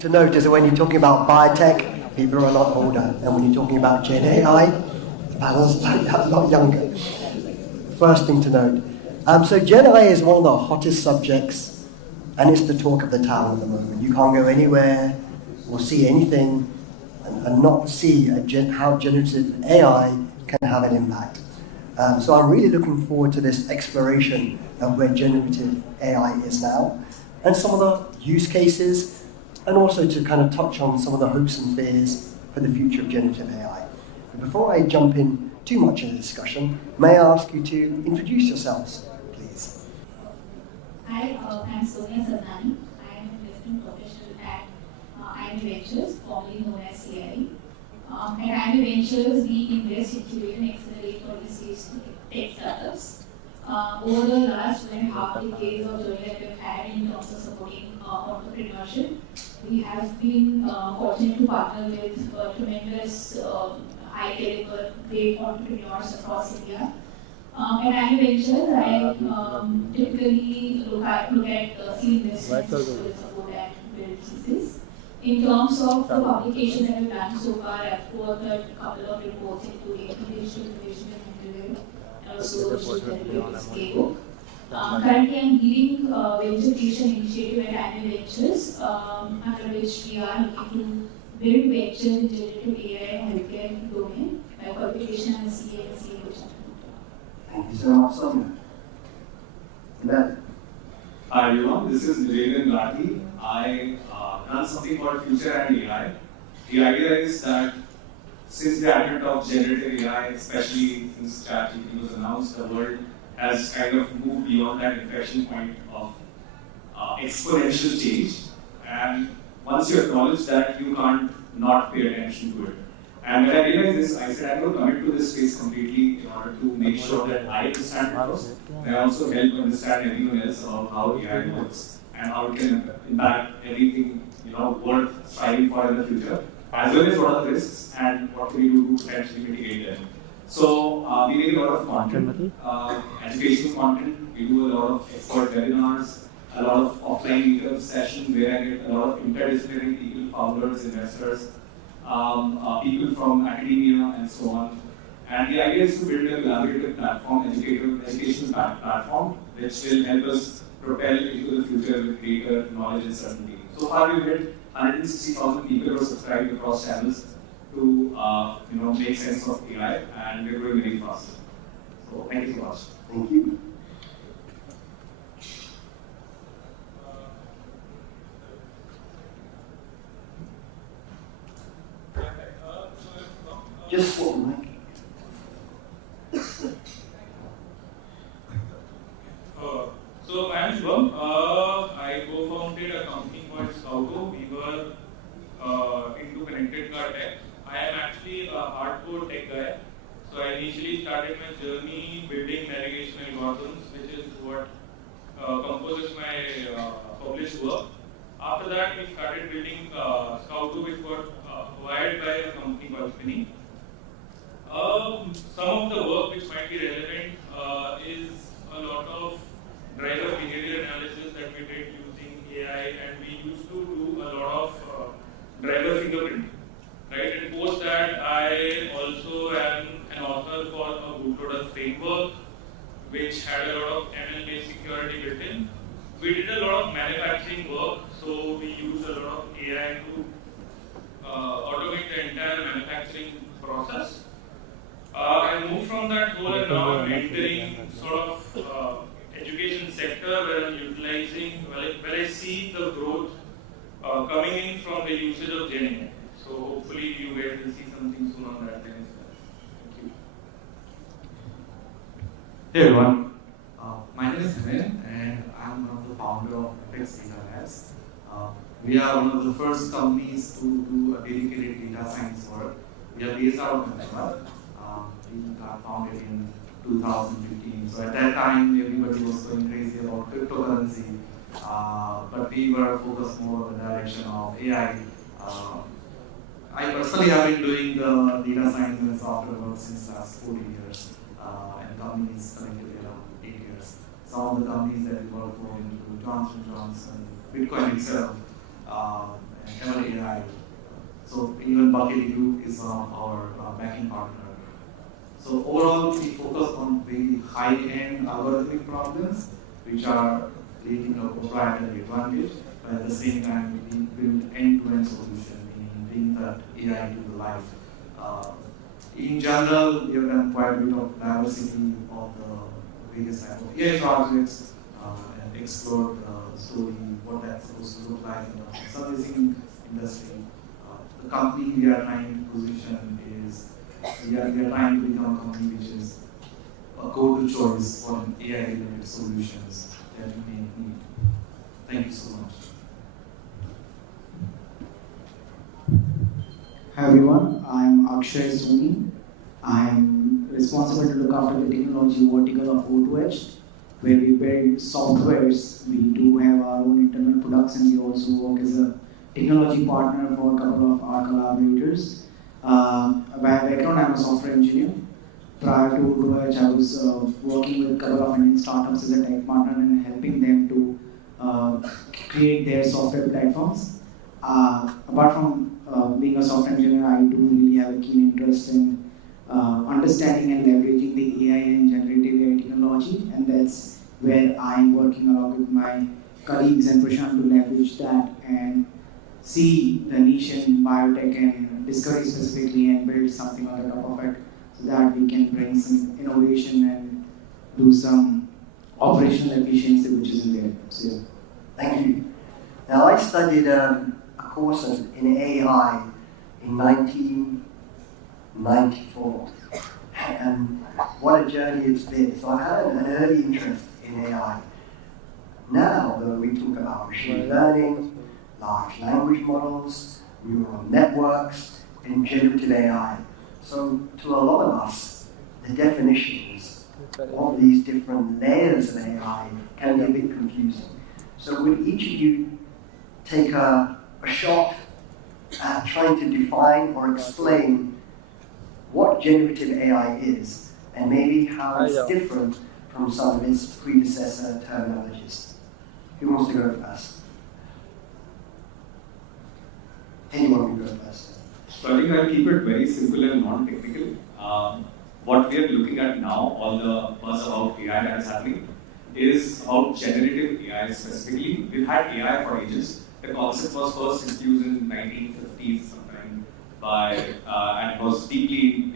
To note is that when you're talking about biotech, people are a lot older, and when you're talking about Gen AI, the panel's a lot younger. First thing to note. So Gen AI is one of the hottest subjects, and it's the talk of the town at the moment. You can't go anywhere or see anything and not see how generative AI can have an impact. So I'm really looking forward to this exploration of where generative AI is now, and some of the use cases, and also to kind of touch on some of the hopes and fears for the future of generative AI. But before I jump in too much in the discussion, may I ask you to introduce yourselves, please? Hi, I'm Soniya Sadhnani. I am a investment professional at IIMA Ventures, formerly known as CRE. At IIMA Ventures, we invest, incubate, and accelerate early-stage tech startups. Over the last 2.5 decades of journey that we've had in terms of supporting entrepreneurship, we have been fortunate to partner with tremendous high-caliber, great entrepreneurs across India. At IIMA Ventures, I typically look at seed investments to support and build thesis. In terms of the publications that we've done so far, I've co-authored a couple of reports, including digital innovation and mental health, and also digital therapeutics playbook. Currently, I'm leading venture creation initiative at IIMA Ventures, under which we are looking to build ventures in generative AI and healthcare domain. My qualification as a CA and CA. Thank you so much, Sonia. Hi everyone, this is Nivedan Rathi. I run something called Future and AI. The idea is that since the advent of generative AI, especially since ChatGPT was announced, the world has kind of moved beyond that inflection point of exponential change. And once you acknowledge that, you can't not pay attention to it. And when I realized this, I said, I'm going to commit to this space completely in order to make sure that I understand it first, and I also help understand everyone else about how AI works and how it can impact everything worth striving for in the future, as well as what are the risks and what can we do to potentially mitigate them. So we make a lot of content, educational content. We do a lot of expert webinars, a lot of offline meetup sessions where I get a lot of interdisciplinary people, founders, investors, people from academia and so on. And the idea is to build a collaborative platform, educational platform, which will help us propel into the future with greater knowledge and certainty. So far, we've hit 160,000 people who are subscribed across channels to make sense of AI, and we're growing very fast. So thank you so much. Thank you. Just one mic. So I am Shubham. I co-founded a company called Scouto. We were into connected car tech. I am actually a hardcore tech guy. So I initially started my journey building navigation algorithms, which is what composes my published work. After that, we started building Scouto, which got acquired by a company called Spinning. Some of the work which might be relevant is a lot of driver behavior analysis that we did using AI, and we used to do a lot of driver fingerprint. Right? And post that, I also am an author for a bootloader framework, which had a lot of ML-based security built in. We did a lot of manufacturing work, so we used a lot of AI to automate the entire manufacturing process. I moved from that role and now I'm entering sort of education sector where I'm utilizing, where I see the growth coming in from the usage of Gen AI. So hopefully you guys will see something soon on that end. Thank you. Hey everyone, my name is Hemen and I'm one of the founder of Apex Data Labs. We are one of the first companies to do a dedicated data science work. We are based out of Ahmedabad. We got founded in 2015. So at that time, everybody was going crazy about cryptocurrency, but we were focused more on the direction of AI. I personally have been doing the data science and software work since last 14 years, and companies collectively around 8 years. Some of the companies that we work for include Johnson & Johnson, Bitcoin itself, and Hemen AI. So even Bucket Group is one of our backing partner. So overall, we focus on very high-end algorithmic problems, which are creating a proprietary advantage, but at the same time, we build end-to-end solution, meaning bring that AI to the life. In general, we have done quite a bit of diversity of the various types of AI projects and explored the story, what that's supposed to look like in the servicing industry. The company we are trying to position is, we are trying to become a company which is a go-to choice for AI-related solutions that we may need. Thank you so much. Hi everyone, I'm Akshay Soni. I'm responsible to look after the technology vertical of O2H, where we build softwares. We do have our own internal products, and we also work as a technology partner for a couple of our collaborators. By background, I'm a software engineer. Prior to O2H, I was working with a couple of Indian startups as a tech partner and helping them to create their software platforms. Apart from being a software engineer, I do really have a keen interest in understanding and leveraging the AI and generative AI technology, and that's where I'm working along with my colleagues and Prashant to leverage that and see the niche in biotech and discovery specifically and build something on the top of it so that we can bring some innovation and do some operational efficiency which is in there. So, yeah. Thank you. Now, I studied a course in AI in 1994, and what a journey it's been. So I had an early interest in AI. Now, though, we talk about machine learning, large language models, neural networks, and generative AI. So to a lot of us, the definitions of these different layers of AI can be a bit confusing. So would each of you take a shot at trying to define or explain what generative AI is and maybe how it's different from some of its predecessor terminologies? Who wants to go first? Anyone can go first. So I think I'll keep it very simple and non-technical. What we are looking at now, all the buzz about AI that is happening, is about generative AI specifically. We've had AI for ages. The concept was first introduced in 1950s sometime by, and was deeply,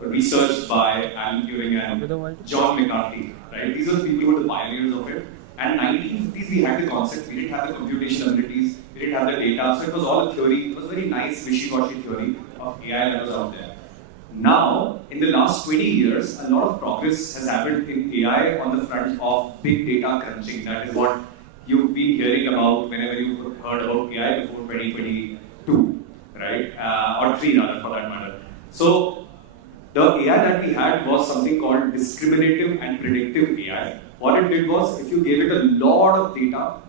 researched by Alan Turing and John McCarthy. Right? These are the people who were the pioneers of it. And 1950s we had the concept. We didn't have the computation abilities. We didn't have the data. So it was all a theory. It was a very nice wishy-washy theory of AI that was out there. Now, in the last 20 years, a lot of progress has happened in AI on the front of big data crunching. That is what you've been hearing about whenever you've heard about AI before 2022, right? Or 3 rather, for that matter. So, the AI that we had was something called discriminative and predictive AI. What it did was, if you gave it a lot of data,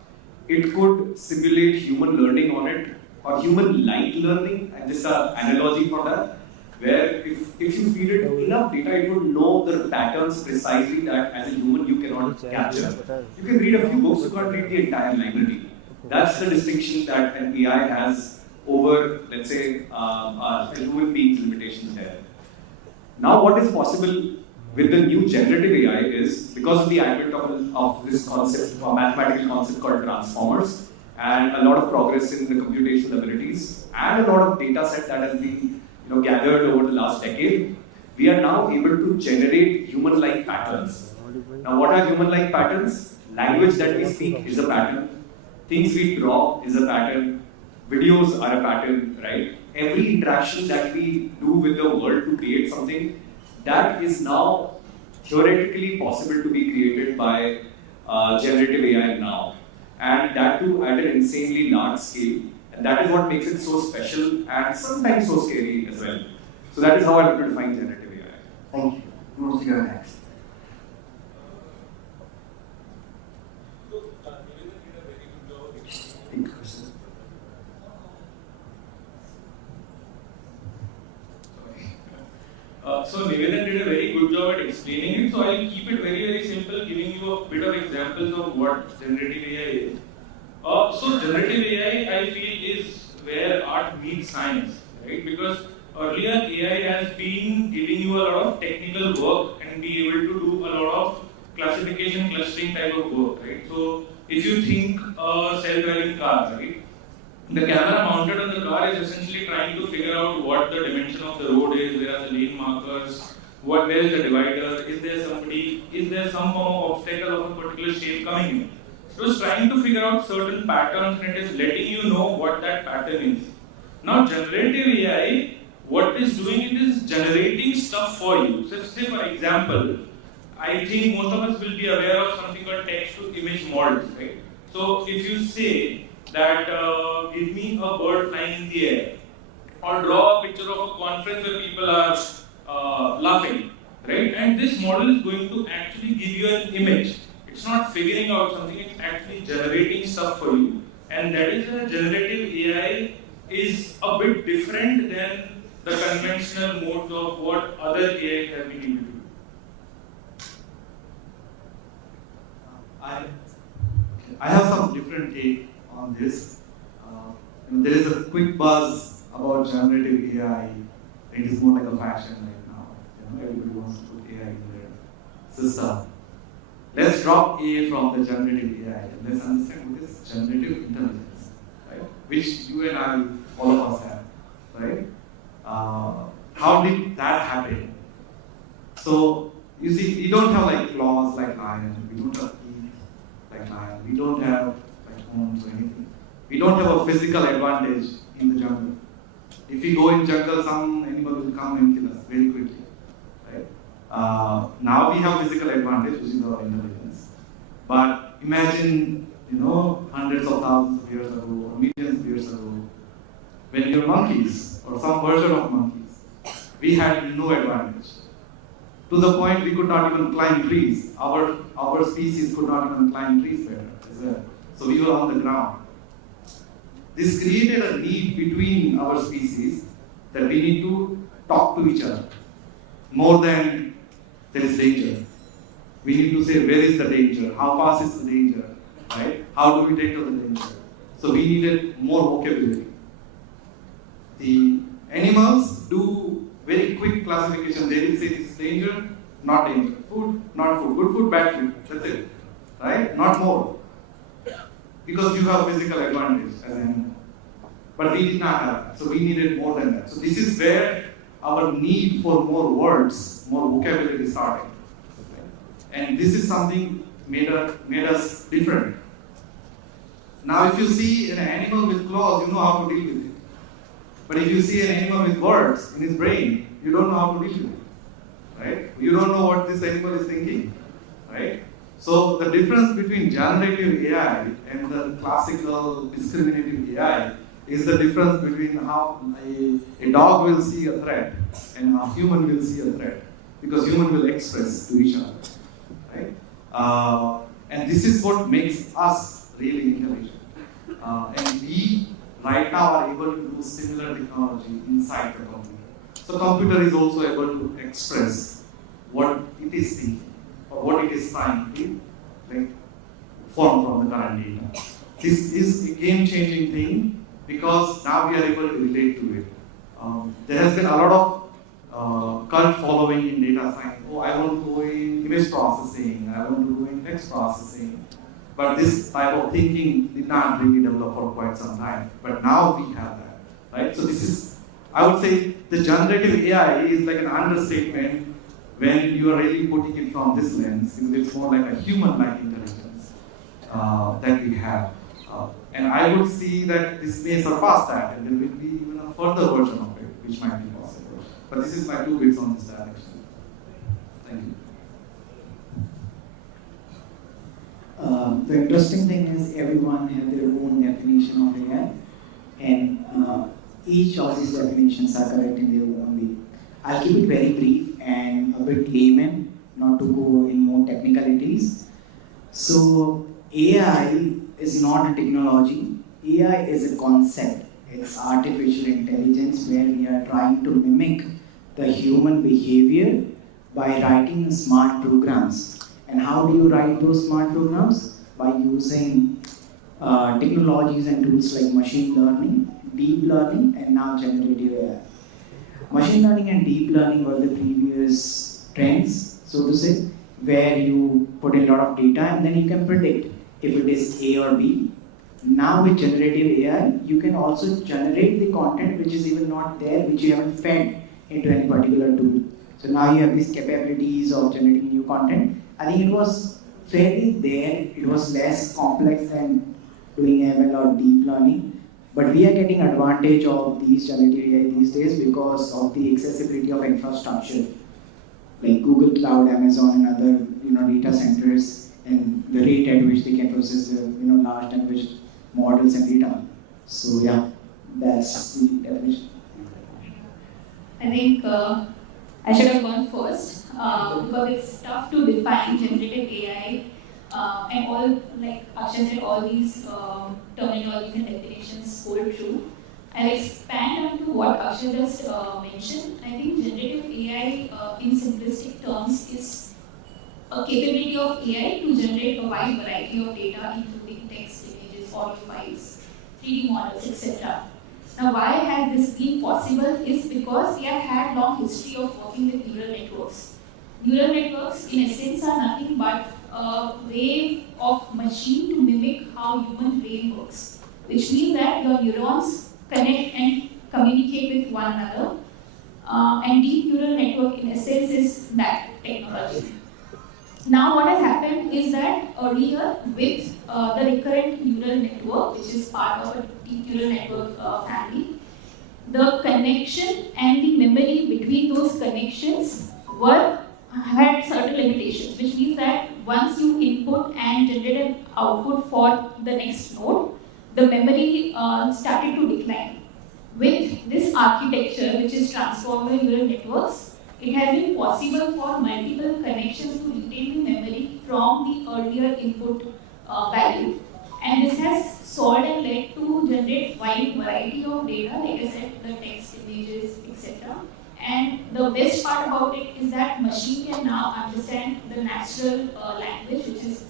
it could simulate human learning on it, or human-like learning, and this is an analogy for that, where if you feed it enough data, it would know the patterns precisely that as a human you cannot capture. You can read a few books, you can't read the entire library. That's the distinction that an AI has over, let's say, human beings' limitations there. Now what is possible with the new generative AI is, because of the advent of this concept, a mathematical concept called transformers, and a lot of progress in the computational abilities, and a lot of data set that has been gathered over the last decade, we are now able to generate human-like patterns. Now what are human-like patterns? Language that we speak is a pattern. Things we draw is a pattern. Videos are a pattern, right? Every interaction that we do with the world to create something, that is now theoretically possible to be created by generative AI now. And that too at an insanely large scale. And that is what makes it so special and sometimes so scary as well. So that is how I would define generative AI. Thank you. Who wants to go next? So Nivedan did a very good job at explaining it. So I'll keep it very, very simple, giving you a bit of examples of what generative AI is. So generative AI, I feel, is where art meets science, right? Because earlier AI has been giving you a lot of technical work and be able to do a lot of classification, clustering type of work, right? So if you think a self-driving car, right? The camera mounted on the car is essentially trying to figure out what the dimension of the road is, where are the lane markers, where is the divider, is there somebody, is there some form of obstacle of a particular shape coming in. So it's trying to figure out certain patterns and it is letting you know what that pattern is. Now generative AI, what it is doing, it is generating stuff for you. So say for example, I think most of us will be aware of something called text to image models, right? So if you say that give me a bird flying in the air, or draw a picture of a conference where people are laughing, right? And this model is going to actually give you an image. It's not figuring out something, it's actually generating stuff for you. And that is where generative AI is a bit different than the conventional modes of what other AI have been able to do. I have some different take on this. There is a quick buzz about generative AI. It is more like a fashion right now. Everybody wants to put AI in their system. Let's drop AI from the generative AI and let's understand what is generative intelligence, right? Which you and I, all of us have, right? How did that happen? So you see, we don't have like claws like lion. We don't have teeth like lion. We don't have like horns or anything. We don't have a physical advantage in the jungle. If we go in jungle, some animal will come and kill us very quickly, right? Now we have physical advantage, which is our intelligence. But imagine, hundreds of thousands of years ago, or millions of years ago, when we were monkeys, or some version of monkeys, we had no advantage. To the point we could not even climb trees. Our species could not even climb trees better. So we were on the ground. This created a need between our species that we need to talk to each other more than there is danger. We need to say where is the danger, how fast is the danger, right? How do we tackle the danger? So we needed more vocabulary. The animals do very quick classification. They will say this is danger, not danger. Food, not food. Good food, bad food. That's it. Right? Not more. Because you have physical advantage as an animal. But we did not have that. So we needed more than that. So this is where our need for more words, more vocabulary started. And this is something made us different. Now if you see an animal with claws, you know how to deal with it. But if you see an animal with words in his brain, you don't know how to deal with it. Right? You don't know what this animal is thinking. Right? So the difference between generative AI and the classical discriminative AI is the difference between how a dog will see a threat and a human will see a threat. Because human will express to each other. Right? And this is what makes us really intelligent. And we right now are able to do similar technology inside the computer. So computer is also able to express what it is thinking or what it is trying to form from the current data. This is a game-changing thing because now we are able to relate to it. There has been a lot of cult following in data science. Oh, I want to go in image processing, I want to go in text processing. But this type of thinking did not really develop for quite some time. But now we have that, right? So this is, I would say, the generative AI is like an understatement when you are really putting it from this lens, because it's more like a human-like intelligence that we have. And I would see that this may surpass that, and there will be even a further version of it, which might be possible. But this is my 2 bits on this direction. Thank you. The interesting thing is everyone has their own definition of AI, and each of these definitions are correct in their own way. I'll keep it very brief and a bit layman, not to go in more technicalities. So AI is not a technology. AI is a concept. It's artificial intelligence where we are trying to mimic the human behavior by writing smart programs. And how do you write those smart programs? By using technologies and tools like machine learning, deep learning, and now generative AI. Machine learning and deep learning were the previous trends, so to say, where you put in a lot of data and then you can predict if it is A or B. Now with generative AI, you can also generate the content which is even not there, which you haven't fed into any particular tool. So now you have these capabilities of generating new content. I think it was fairly there, it was less complex than doing ML or deep learning. But we are getting advantage of these generative AI these days because of the accessibility of infrastructure, like Google Cloud, Amazon, and other data centers, and the rate at which they can process the large language models and data. So yeah, that's the definition. I think I should have gone first because it's tough to define generative AI and all, like Akshay said, all these terminologies and definitions hold true. I'll expand on to what Akshay just mentioned. I think generative AI in simplistic terms is a capability of AI to generate a wide variety of data, including text, images, audio files, 3D models, etc. Now, why has this been possible is because we have had long history of working with neural networks. Neural networks, in essence, are nothing but a way of machine to mimic how human brain works, which means that your neurons connect and communicate with one another. And deep neural network, in essence, is that technology. Now, what has happened is that earlier, with the recurrent neural network, which is part of a deep neural network family, the connection and the memory between those connections had certain limitations, which means that once you input and generate an output for the next node, the memory started to decline. With this architecture, which is transformer neural networks, it has been possible for multiple connections to retain the memory from the earlier input value. And this has solved and led to generate wide variety of data, like I said, the text, images, etc. And the best part about it is that machine can now understand the natural language, which is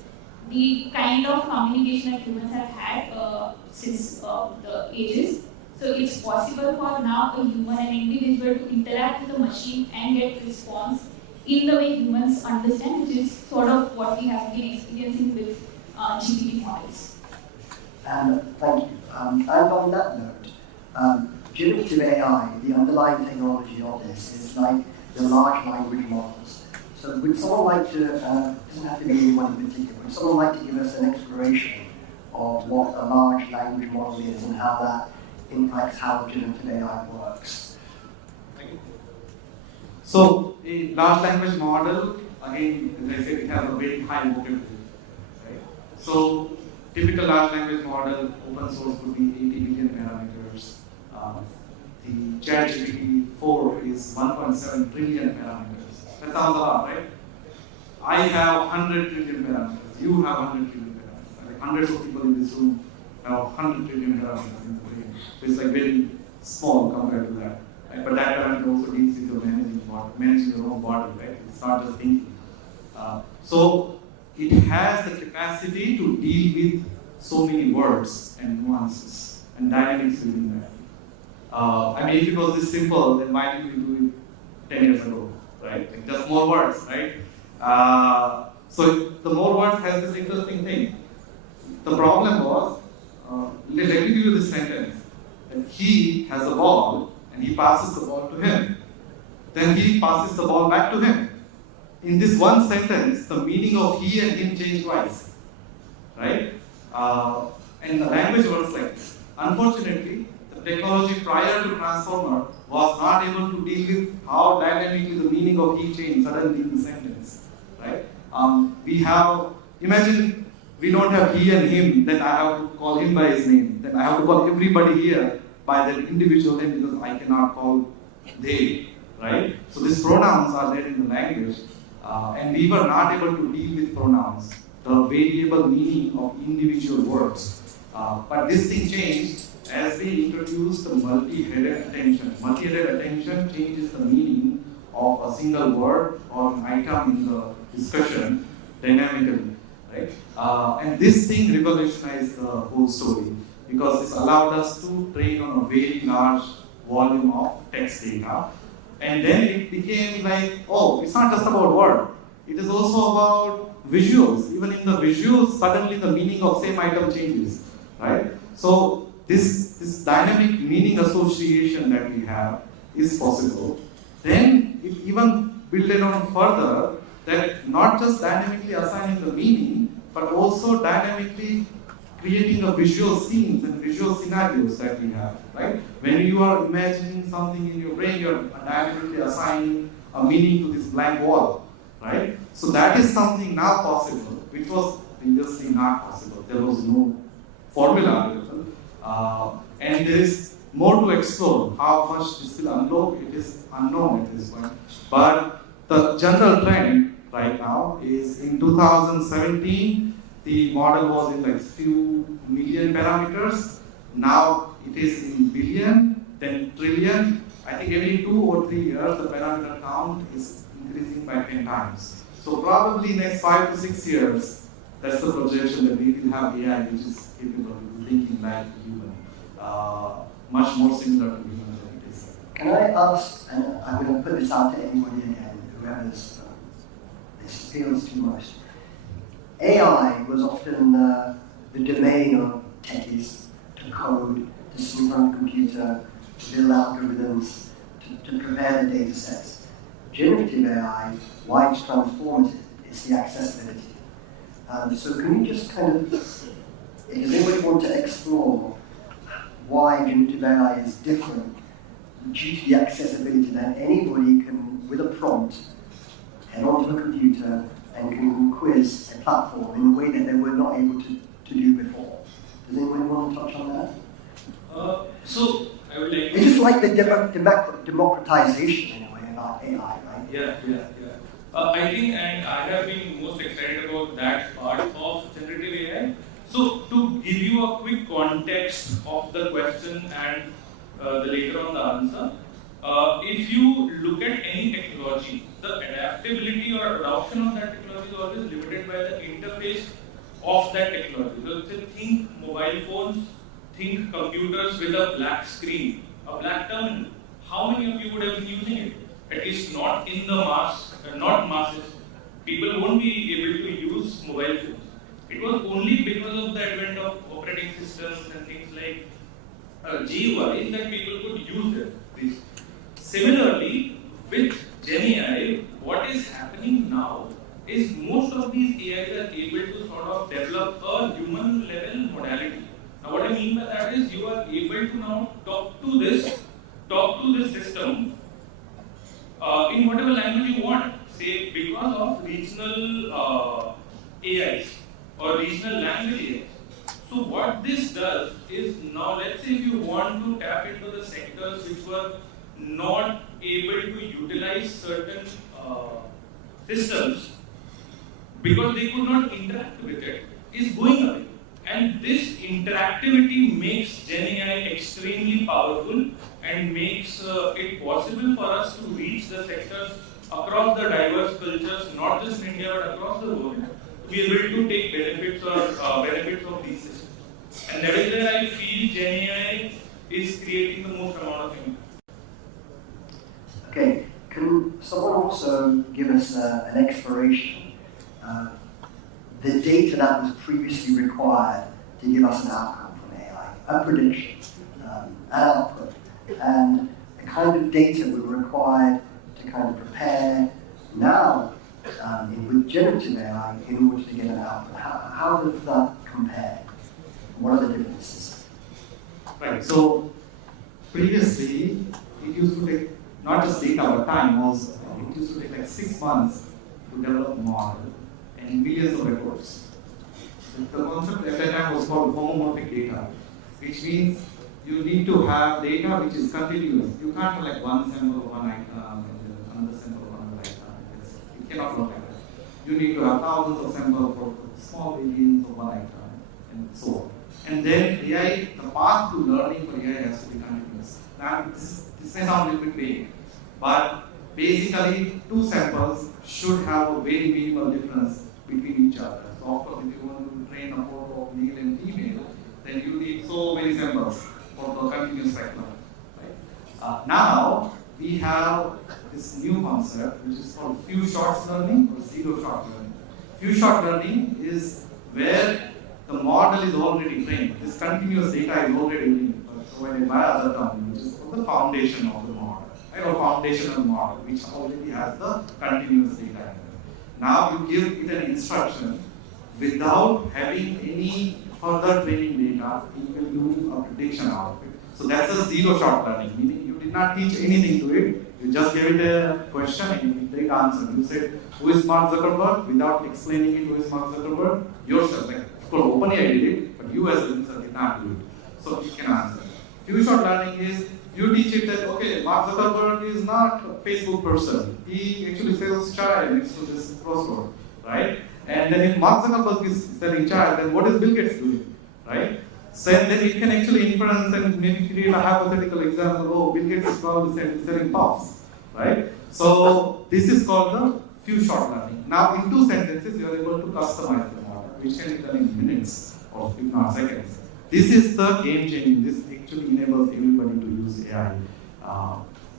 the kind of communication that humans have had since the ages. So it's possible for now a human, an individual, to interact with the machine and get response in the way humans understand, which is sort of what we have been experiencing with GPT models. And thank you. And on that note, generative AI, the underlying technology of this is like the large language models. So would someone like to, doesn't have to be anyone in particular, would someone like to give us an exploration of what a large language model is and how that impacts how generative AI works? So, a large language model, again, as I said, it has a very high vocabulary, right? So, typical large language model, open source would be 80 billion parameters. The ChatGPT 4 is 1.7 trillion parameters. That sounds a lot, right? I have 100 trillion parameters. You have 100 trillion parameters. Like hundreds of people in this room have 100 trillion parameters in the brain. So it's like very small compared to that. Right? But that parameter also deals with your managing your own body, right? It's not just thinking. So it has the capacity to deal with so many words and nuances and dynamics within that. I mean, if it was this simple, then why did we do it 10 years ago, right? Like just more words, right? So the more words has this interesting thing. The problem was, let me give you this sentence. That he has a ball and he passes the ball to him. Then he passes the ball back to him. In this one sentence, the meaning of he and him changed twice, right? And the language works like this. Unfortunately, the technology prior to transformer was not able to deal with how dynamically the meaning of he changed suddenly in the sentence, right? Imagine we don't have he and him, then I have to call him by his name. Then I have to call everybody here by their individual name because I cannot call they, right? So these pronouns are there in the language, and we were not able to deal with pronouns, the variable meaning of individual words. But this thing changed as they introduced the multi-headed attention. Multi-headed attention changes the meaning of a single word or an item in the discussion dynamically. right? And this thing revolutionized the whole story because it allowed us to train on a very large volume of text data. And then it became like, oh, it's not just about word. It is also about visuals. Even in the visuals, suddenly the meaning of same item changes, right? So this dynamic meaning association that we have is possible. Then it even built it on further that not just dynamically assigning the meaning, but also dynamically creating a visual scenes and visual scenarios that we have, right? When you are imagining something in your brain, you're dynamically assigning a meaning to this blank wall, right? So that is something now possible, which was previously not possible. There was no formula available. And there is more to explore. How much is still unknown? It is unknown at this point. But the general trend right now is in 2017, the model was in like few million parameters. Now it is in billion, then trillion. I think every 2 or 3 years, the parameter count is increasing by 10 times. So probably next 5 to 6 years, that's the projection that we will have AI which is capable of thinking like a human, much more similar to human than it is. Can I ask, and I'm going to put this out to anybody again, whoever's this appeals to most. AI was often the domain of techies to code, to sit in front of a computer, to build algorithms, to prepare the data sets. Generative AI, why it's transformative, is the accessibility. So can you just kind of, does anybody want to explore why generative AI is different due to the accessibility that anybody can, with a prompt, head onto a computer and can quiz a platform in a way that they were not able to do before? Does anyone want to touch on that? So I would like. It's just like the democratization in a way about AI, right? Yeah. I think, and I have been most excited about that part of generative AI. So to give you a quick context of the question and the later on the answer, if you look at any technology, the adaptability or adoption of that technology is always limited by the interface of that technology. So think mobile phones, think computers with a black screen, a black terminal. How many of you would have been using it? At least not in the not masses. People won't be able to use mobile phones. It was only because of the advent of operating systems and things like GUI that people could use this. Similarly, with GenAI, what is happening now is most of these AIs are able to sort of develop a human level modality. Now, what I mean by that is you are able to now talk to this system in whatever language you want. Say because of regional AIs or regional language AIs. So what this does is now, let's say if you want to tap into the sectors which were not able to utilize certain systems because they could not interact with it, is going away. And this interactivity makes GenAI extremely powerful and makes it possible for us to reach the sectors across the diverse cultures, not just in India but across the world, to be able to take benefits of these systems. And that is where I feel GenAI is creating the most amount of impact. Okay, can someone also give us an exploration of the data that was previously required to give us an outcome from AI, a prediction, an output, and the kind of data we were required to kind of prepare now with generative AI in order to get an output? How does that compare? What are the differences? Right, so previously it used to take not just data but time also. It used to take like 6 months to develop a model and millions of records. The concept at that time was called homomorphic data, which means you need to have data which is continuous. You can't have like one sample of one item and another sample of another item. It cannot work like that. You need to have thousands of samples for small variants of one item and so on. And then AI, the path to learning for AI has to be continuous. Now this may sound a little bit vague, but basically 2 samples should have a very minimal difference between each other. So of course, if binary symbols for the continuous cycle. Right? Now we have this new concept which is called few shots learning or zero shot learning. Few shot learning is where the model is already trained. This continuous data is already being provided by other term, which is called the foundation of the model, right? Or foundational model, which already has the continuous data. Now you give it an instruction without having any further training data, it will do a prediction out of it. So that's a zero shot learning, meaning you did not teach anything to it. You just gave it a question and it answer. You said, who is Mark Zuckerberg? Without explaining it, who is Mark Zuckerberg? Yourself. Like, of course, OpenAI did it, but you as the user did not do it. So you can answer. Few shot learning is you teach it that, okay, Mark Zuckerberg is not a Facebook person. He actually sells chai next to this crossroad, right? And then if Mark Zuckerberg is selling chai, then what is Bill Gates doing, right? So then you can actually inference and maybe create a hypothetical example. Oh, Bill Gates is probably selling puffs, right? So this is called the few shot learning. Now in 2 sentences, you are able to customize the model, which can be done in minutes or if not seconds. This is the game changing. This actually enables everybody to use AI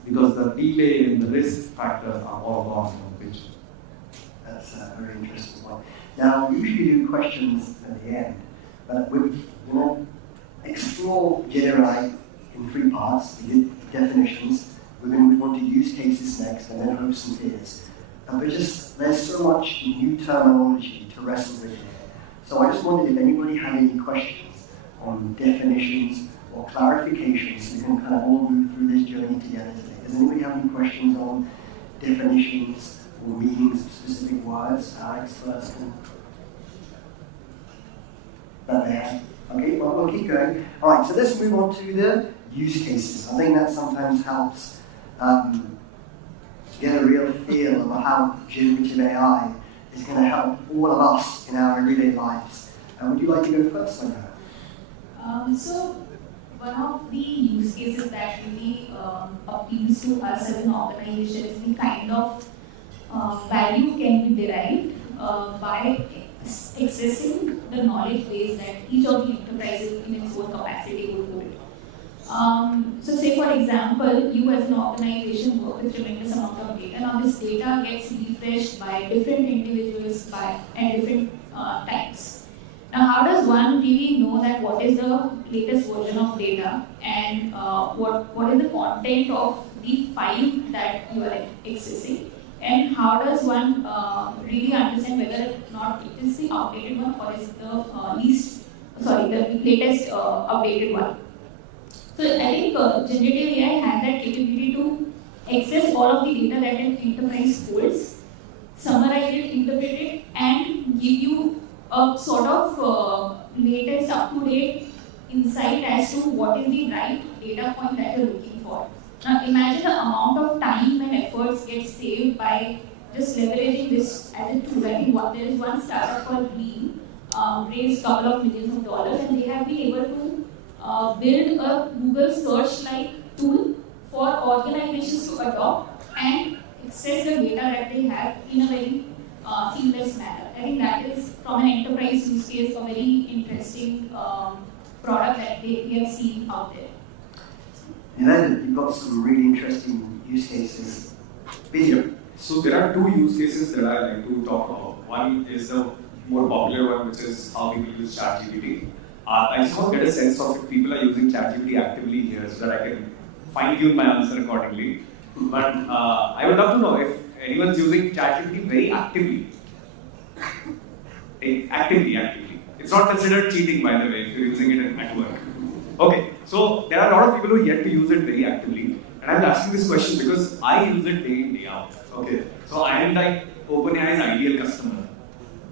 because the delay and the risk factors are all gone from the picture. That's a very interesting one. Now, we usually do questions at the end, but we explore GenAI in 3 parts. We did definitions, we're going to move on to use cases next, and then hopes and fears. But there's so much new terminology to wrestle with here. So I just wondered if anybody had any questions on definitions or clarifications. We can kind of all move through this journey together today. Does anybody have any questions on definitions or meanings of specific words? Alex first. That they have. Okay, well, we'll keep going. All right, so let's move on to the use cases. I think that sometimes helps get a real feel of how generative AI is going to help all of us in our everyday lives. Would you like to go first, Soniya? So, one of the use cases that really appeals to us as an organization is the kind of value can be derived by accessing the knowledge base that each of the enterprises in its own capacity would hold. So say for example, you as an organization work with tremendous amount of data. Now this data gets refreshed by different individuals at different times. Now how does one really know that what is the latest version of data and what is the content of the file that you are accessing? And how does one really understand whether or not it is the outdated one or is the latest updated one? So I think generative AI has that capability to access all of the data that an enterprise holds, summarize it, interpret it, and give you a sort of latest, up-to-date insight as to what is the right data point that you're looking for. Now imagine the amount of time and efforts get saved by just leveraging this as a tool. I think there is one startup called Green, raised a couple of millions of dollars, and they have been able to build a Google search-like tool for organizations to adopt and access the data that they have in a very seamless manner. I think that is, from an enterprise use case, a very interesting product that we have seen out there. Nivedan, you've got some really interesting use cases. Video. So there are 2 use cases that I like to talk about. One is the more popular one, which is how people use ChatGPT. I just want to get a sense of if people are using ChatGPT actively here so that I can fine-tune my answer accordingly. But I would love to know if anyone's using ChatGPT very actively. Actively. It's not considered cheating, by the way, if you're using it at work. Okay, so there are a lot of people who yet to use it very actively. And I'm asking this question because I use it day in, day out. Okay, so I am like OpenAI's ideal customer.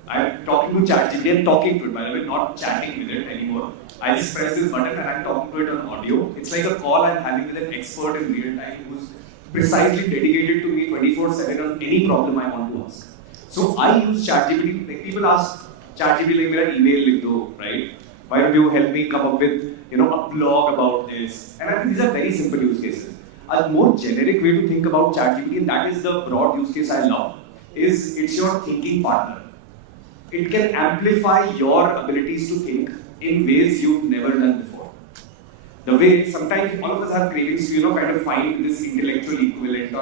I'm talking to ChatGPT, I'm talking to it, by the way, not chatting with it anymore. I just press this button and I'm talking to it on audio. It's like a call I'm having with an expert in real time who's precisely dedicated to me 24/7 on any problem I want to ask. So I use ChatGPT. Like people ask ChatGPT, like, "Mera email likh do," right? Why don't you help me come up with, a blog about this? And I think these are very simple use cases. A more generic way to think about ChatGPT, and that is the broad use case I love, is it's your thinking partner. It can amplify your abilities to think in ways you've never done before. The way sometimes all of us have cravings to, kind of find this intellectual equivalent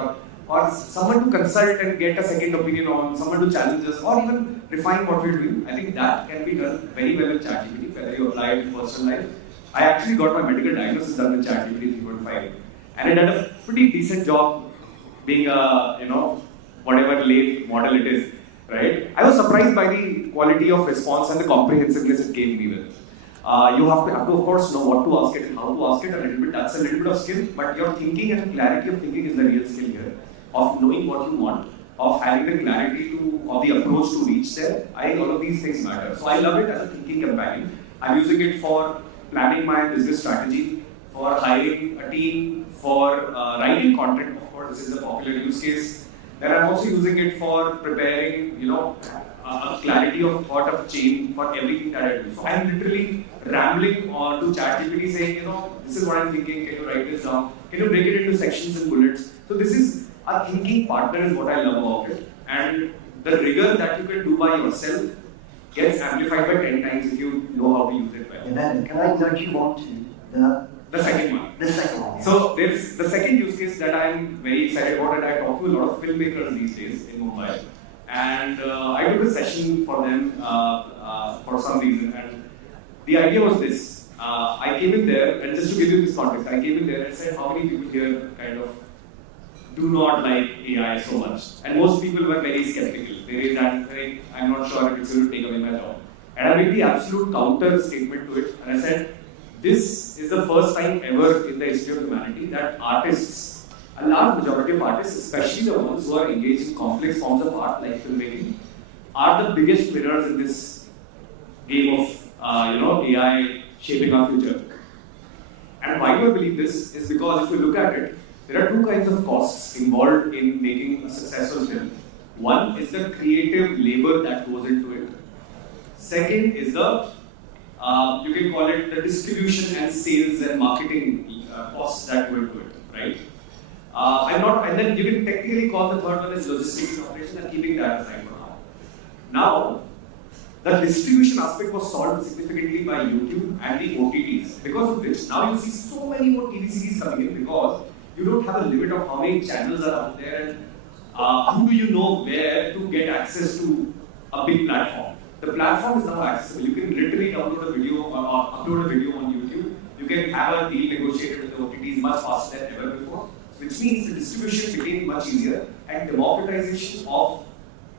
or someone to consult and get a second opinion on, someone to challenge us, or even refine what we're doing. I think that can be done very well with ChatGPT, whether you apply it in personal life. I actually got my medical diagnosis done with ChatGPT 3.5, and it did a pretty decent job being a, whatever late model it is, right? I was surprised by the quality of response and the comprehensiveness it gave me with. You have to, of course, know what to ask it, how to ask it a little bit. That's a little bit of skill, but your thinking and clarity of thinking is the real skill here. Of knowing what you want, of having the clarity of the approach to reach there. I think all of these things matter. So I love it as a thinking companion. I'm using it for planning my business strategy, for hiring a team, for writing content. Of course, this is a popular use case. Then I'm also using it for preparing, a clarity of thought of change for everything that I do. So I'm literally rambling on to ChatGPT saying, this is what I'm thinking. Can you write this down? Can you break it into sections and bullets? So this is a thinking partner is what I love about it. And the rigor that you can do by yourself gets amplified by 10 times if you know how to use it well. Then can I nudge you on to the second one? The second one. Yes. So there's the second use case that I'm very excited about, and I talk to a lot of filmmakers these days in Mumbai. And I took a session for them for some reason. And the idea was this. I came in there, and just to give you this context, I came in there and said, how many people here kind of do not like AI so much? And most people were very skeptical. They raised hand saying, I'm not sure if it's going to take away my job. And I made the absolute counter statement to it. And I said, this is the first time ever in the history of humanity that artists, a large majority of artists, especially the ones who are engaged in complex forms of art like filmmaking, are the biggest winners in this game of AI shaping our future. And why do I believe this? Is because if you look at it, there are two kinds of costs involved in making a successful film. One is the creative labor that goes into it. Second is the, you can call it the distribution and sales and marketing costs that go into it, right? And then you can technically call the third one as logistics and operation, and keeping that aside for now. Now, the distribution aspect was solved significantly by YouTube and the OTTs, because of which now you see so many more TV series coming in, because you don't have a limit of how many channels are out there, and who do you know where to get access to a big platform. The platform is now accessible. You can literally download a video or upload a video on YouTube. You can have a deal negotiated with the OTTs much faster than ever before, which means the distribution became much easier and democratization of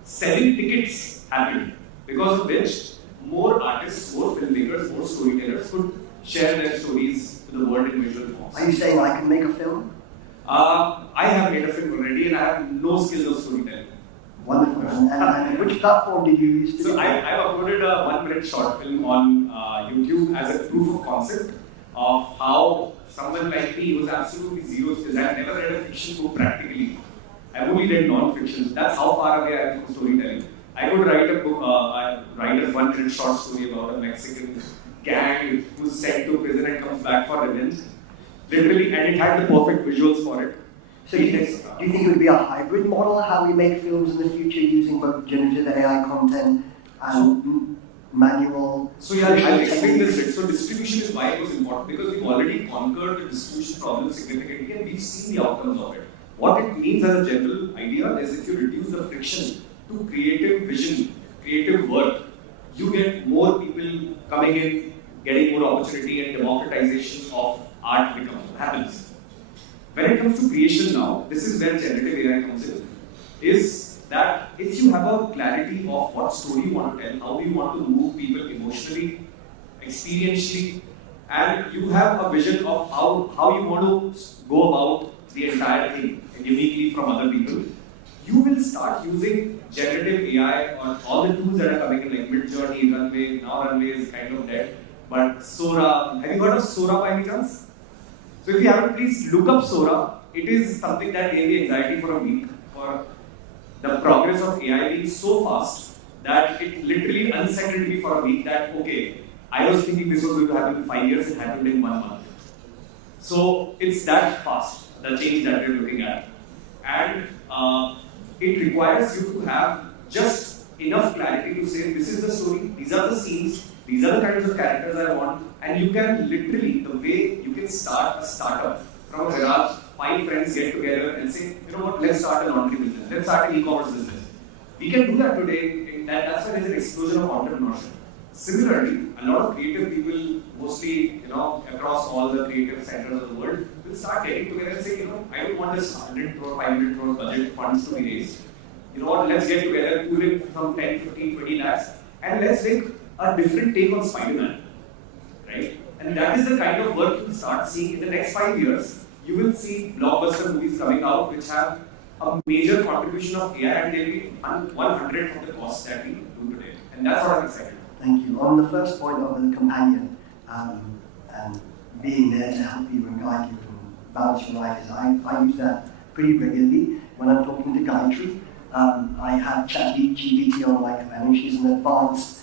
selling tickets happened, because of which more artists, more filmmakers, more storytellers could share their stories to the world in visual forms. Are you saying I can make a film? I have made a film already and I have no skills of storytelling. Wonderful. And which platform did you use to do that? I've uploaded a 1-minute short film on YouTube as a proof of concept of how someone like me who's absolutely zero skills, I've never read a fiction book practically. I've only read non-fiction. That's how far away I am from storytelling. I could write a book, write a 1-minute short story about a Mexican gang who's sent to prison and comes back for revenge. Literally, and it had the perfect visuals for it. So do you think it would be a hybrid model, how we make films in the future using both generative AI content and manual? So yeah, I'll explain this bit. So distribution is why it was important, because we've already conquered the distribution problem significantly and we've seen the outcomes of it. What it means as a general idea is if you reduce the friction to creative vision, creative work, you get more people coming in, getting more opportunity, and democratization of art happens. When it comes to creation now, this is where generative AI comes in, is that if you have a clarity of what story you want to tell, how you want to move people emotionally, experientially, and you have a vision of how you want to go about the entire thing uniquely from other people, you will start using generative AI on all the tools that are coming in, like Midjourney, Runway. Now Runway is kind of dead, but Sora. Have you heard of Sora by any chance? So if you haven't, please look up Sora. It is something that gave me anxiety for a week, for the progress of AI being so fast that it literally unsettled me for a week that, okay, I was thinking this was going to happen in 5 years, it happened in 1 month. So it's that fast, the change that we're looking at. And it requires you to have just enough clarity to say this is the story, these are the scenes, these are the kinds of characters I want, and you can literally, the way you can start a startup from a garage, 5 friends get together and say, you know what, let's start a laundry business, let's start an e-commerce business. We can do that today, that's why there's an explosion of entrepreneurship. Similarly, a lot of creative people, mostly across all the creative centers of the world, will start getting together and say, I don't want this 100 crore, 500 crore budget funds to be raised. You know what, let's get together, pool it from 10, 15, 20 lakhs, and let's make a different take on Spider-Man. Right? And that is the kind of work you will start seeing in the next 5 years. You will see blockbuster movies coming out which have a major contribution of AI, and they'll be 100 of the costs that we do today. And that's what I'm excited about. Thank you. On the first point of the companion and being there to help you and guide you and balance your ideas, I use that pretty regularly when I'm talking to Gayatri. I have ChatGPT on my companion. She's an advanced,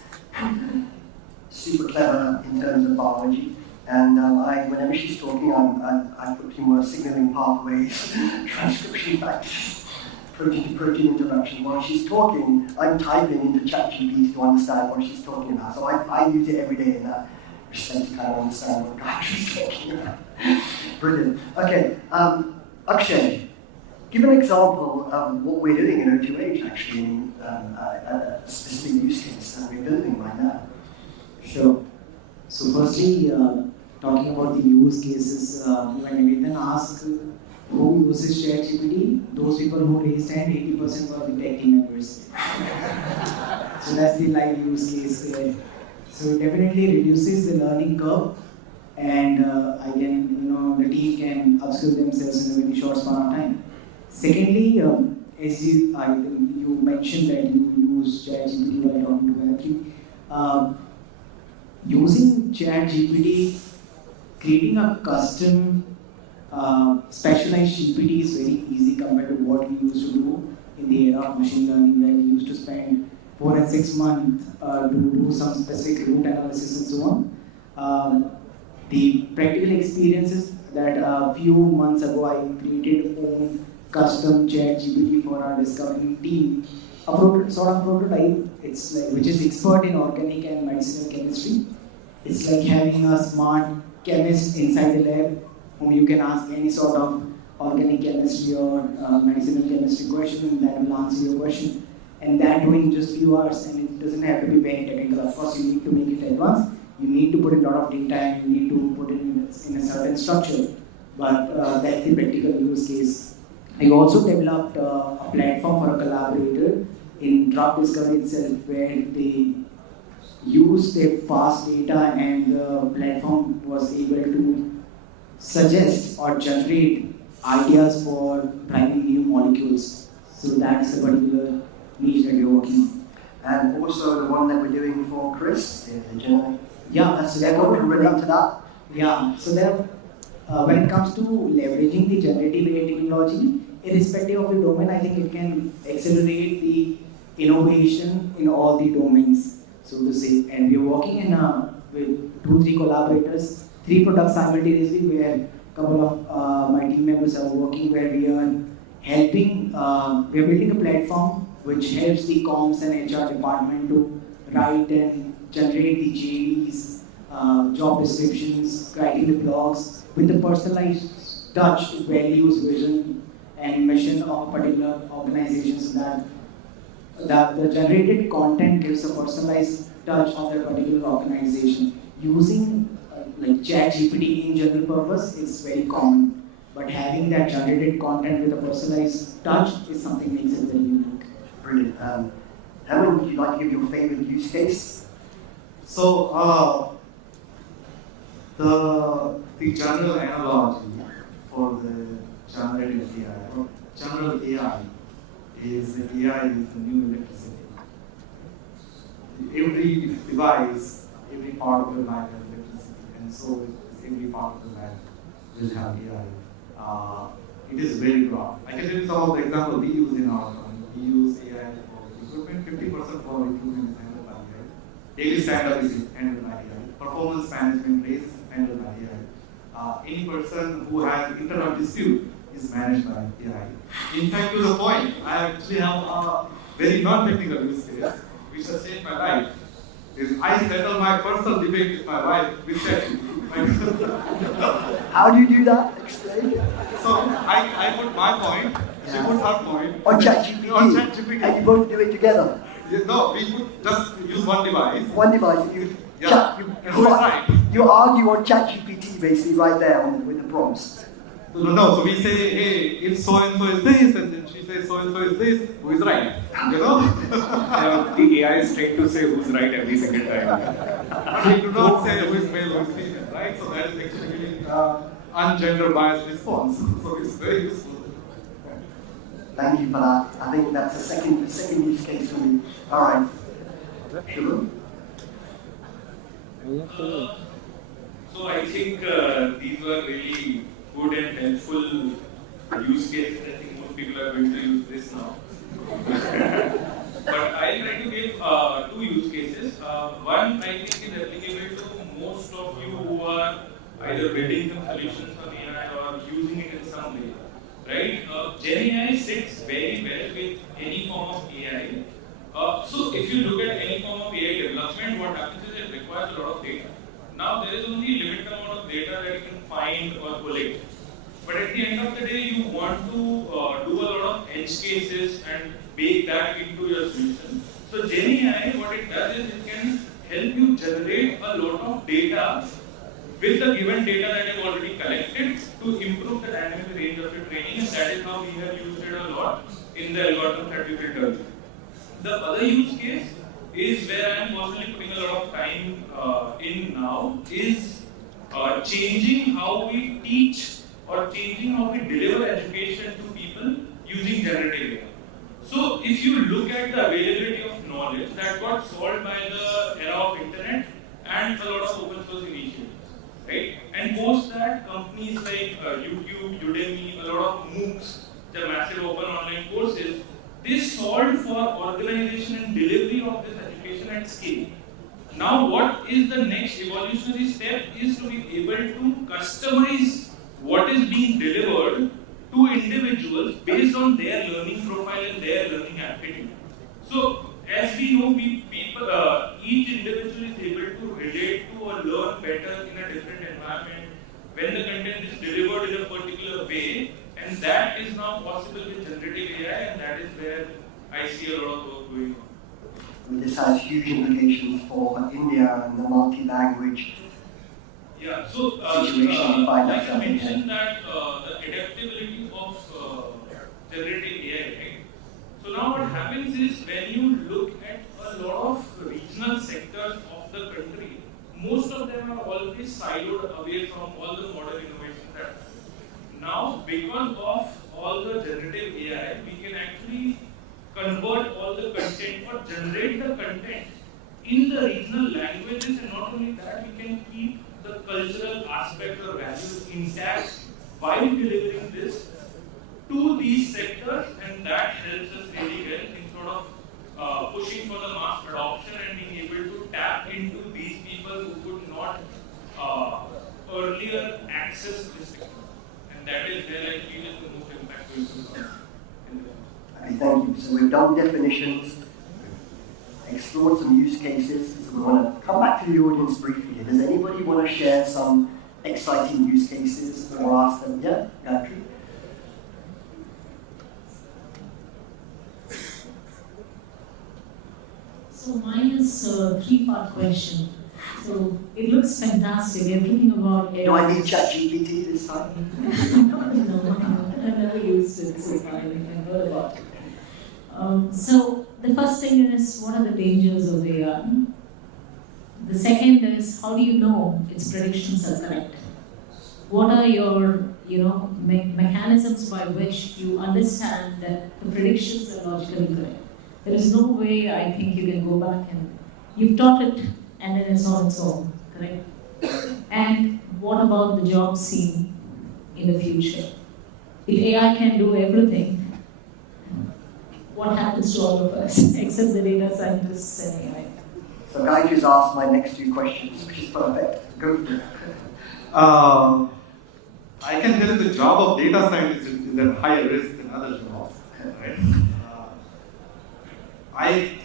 super clever in terms of biology. And whenever she's talking, I put in more signaling pathways, transcription factors, protein-to-protein interaction. While she's talking, I'm typing into ChatGPT to understand what she's talking about. So I use it every day in that respect to kind of understand what Gayatri's talking about. Brilliant. Okay, Akshay, give an example of what we're doing in O2H actually, in a specific use case that we're building right now. Sure. So firstly, talking about the use cases, when Nivedan asked who uses ChatGPT, those people who raised hand, 80% were the tech team members. So that's the live use case there. So it definitely reduces the learning curve, and the team can upskill themselves in a very short span of time. Secondly, as you mentioned that you use ChatGPT while talking to Web3. Using ChatGPT, creating a custom specialized GPT is very easy compared to what we used to do in the era of machine learning, where we used to spend 4 and 6 months to do some specific root analysis and so on. The practical experiences that a few months ago I created own custom ChatGPT for our discovery team, a sort of prototype. It's like, which is expert in organic and medicinal chemistry. It's like having a smart chemist inside the lab whom you can ask any sort of organic chemistry or medicinal chemistry question, and that will answer your question. And that doing just few hours, and it doesn't have to be very technical. Of course, you need to make it advanced. You need to put in a lot of data, and you need to put it in a certain structure. But that's the practical use case. I also developed a platform for a collaborator in drug discovery itself, where they used their past data, and the platform was able to suggest or generate ideas for priming new molecules. So that's a particular niche that we're working on. And also the one that we're doing for Chris, the Gemini. Yeah, So they're going to relate to that. Yeah, so there, when it comes to leveraging the generative AI technology, irrespective of the domain, I think it can accelerate the innovation in all the domains, so to say. And we're working with 2-3 collaborators, 3 products simultaneously, where a couple of my team members are working, where we are helping, we are building a platform which helps the comms and HR department to write and generate the JDs, job descriptions, writing the blogs with a personalized touch, values, vision, and mission of a particular organization, so that the generated content gives a personalized touch of that particular organization. Using like ChatGPT in general purpose is very common, but having that generated content with a personalized touch is something that makes it very unique. Brilliant. Hemen, would you like to give your favorite use case? So, the general analogy for the generative AI or general AI is that AI is the new electricity. Every device, every part of your life has electricity, and so every part of your life will have AI. It is very broad. I can tell you some of the examples we use in our company. We use AI for equipment, 50% for equipment is handled by AI. Daily stand-up is handled by AI. Performance management is handled by AI. Any person who has internal dispute is managed by AI. In fact, to the point, I actually have a very non-technical use case which has changed my life is I settle my personal debate with my wife with ChatGPT. How do you do that? Explain. So I put my point, she puts her point. On ChatGPT. On ChatGPT. And you both do it together. No, we could just use one device. One device. You, Yeah. And who is right? you argue on ChatGPT basically right there with the prompts. No, so we say, hey, if so and so is this, and then she says so and so is this, who is right? You know? The AI is trained to say who's right every single time. But we do not say who is male, who is female, right? So that is actually giving ungender biased response. So it's very useful. Thank you for that. I think that's the second use case for me. All right. Shubham? So I think these were really good and helpful use cases. I think most people are going to use this now. But I'll try to give two use cases. One I think is applicable to most of you who are either building some solutions on AI or using it in some way. Right? Gen AI sits very well with any form of AI. So if you look at any form of AI development, what happens is it requires a lot of data. Now there is only a limited amount of data that you can find or collect. But at the end of the day, you want to do a lot of edge cases and bake that into your solution. So Gen AI, what it does is it can help you generate a lot of data with the given data that you've already collected to improve the dynamic range of your training, and that is how we have used it a lot in the algorithm that we built earlier. The other use case is where I am personally putting a lot of time in now is changing how we teach or changing how we deliver education to people using generative AI. So if you look at the availability of knowledge that got solved by the era of internet and a lot of open source initiatives, right? And post that, companies like YouTube, Udemy, a lot of MOOCs, the massive open online courses, they solved for organization and delivery of this education at scale. Now, what is the next evolutionary step is to be able to customize what is being delivered to individuals based on their learning profile and their learning aptitude. So, as we know, each individual is able to relate to or learn better in a different environment when the content is delivered in a particular way, and that is now possible with generative AI, and that is where I see a lot of work going on. This has huge implications for India and the multi-language situation we find like I ourselves in. mentioned that the adaptability of generative AI, right? So now what happens is when you look at a lot of regional sectors of the country, most of them are always siloed away from all the modern innovations that happen. Now, because of all the generative AI, we can actually convert all the content or generate the content in the regional languages, and not only that, we can keep the cultural aspect or values intact while delivering this to these sectors, and that helps us really well in sort of pushing for the mass adoption and being able to tap into these people who could not earlier access this technology. And that is where I feel is the most impactful. Okay, thank you. So we've done definitions, explored some use cases. So we want to come back to the audience briefly. Does anybody want to share some exciting use cases or ask them? Yeah, Gayatri? So mine is a three-part question. So it looks fantastic. We're talking about AI. Do I need ChatGPT this time? No, I've never used it so far. I've heard about it. So the first thing is, what are the dangers of AI? The second is, how do you know its predictions are correct? What are your, mechanisms by which you understand that the predictions are logically correct? There is no way I think you can go back and you've taught it and then it's on its own, correct? And what about the job scene in the future? If AI can do everything, what happens to all of us, except the data scientists and AI? So Guy just asked my next two questions, which is perfect. Go for it. I can tell you the job of data scientist is at higher risk than other jobs. Right?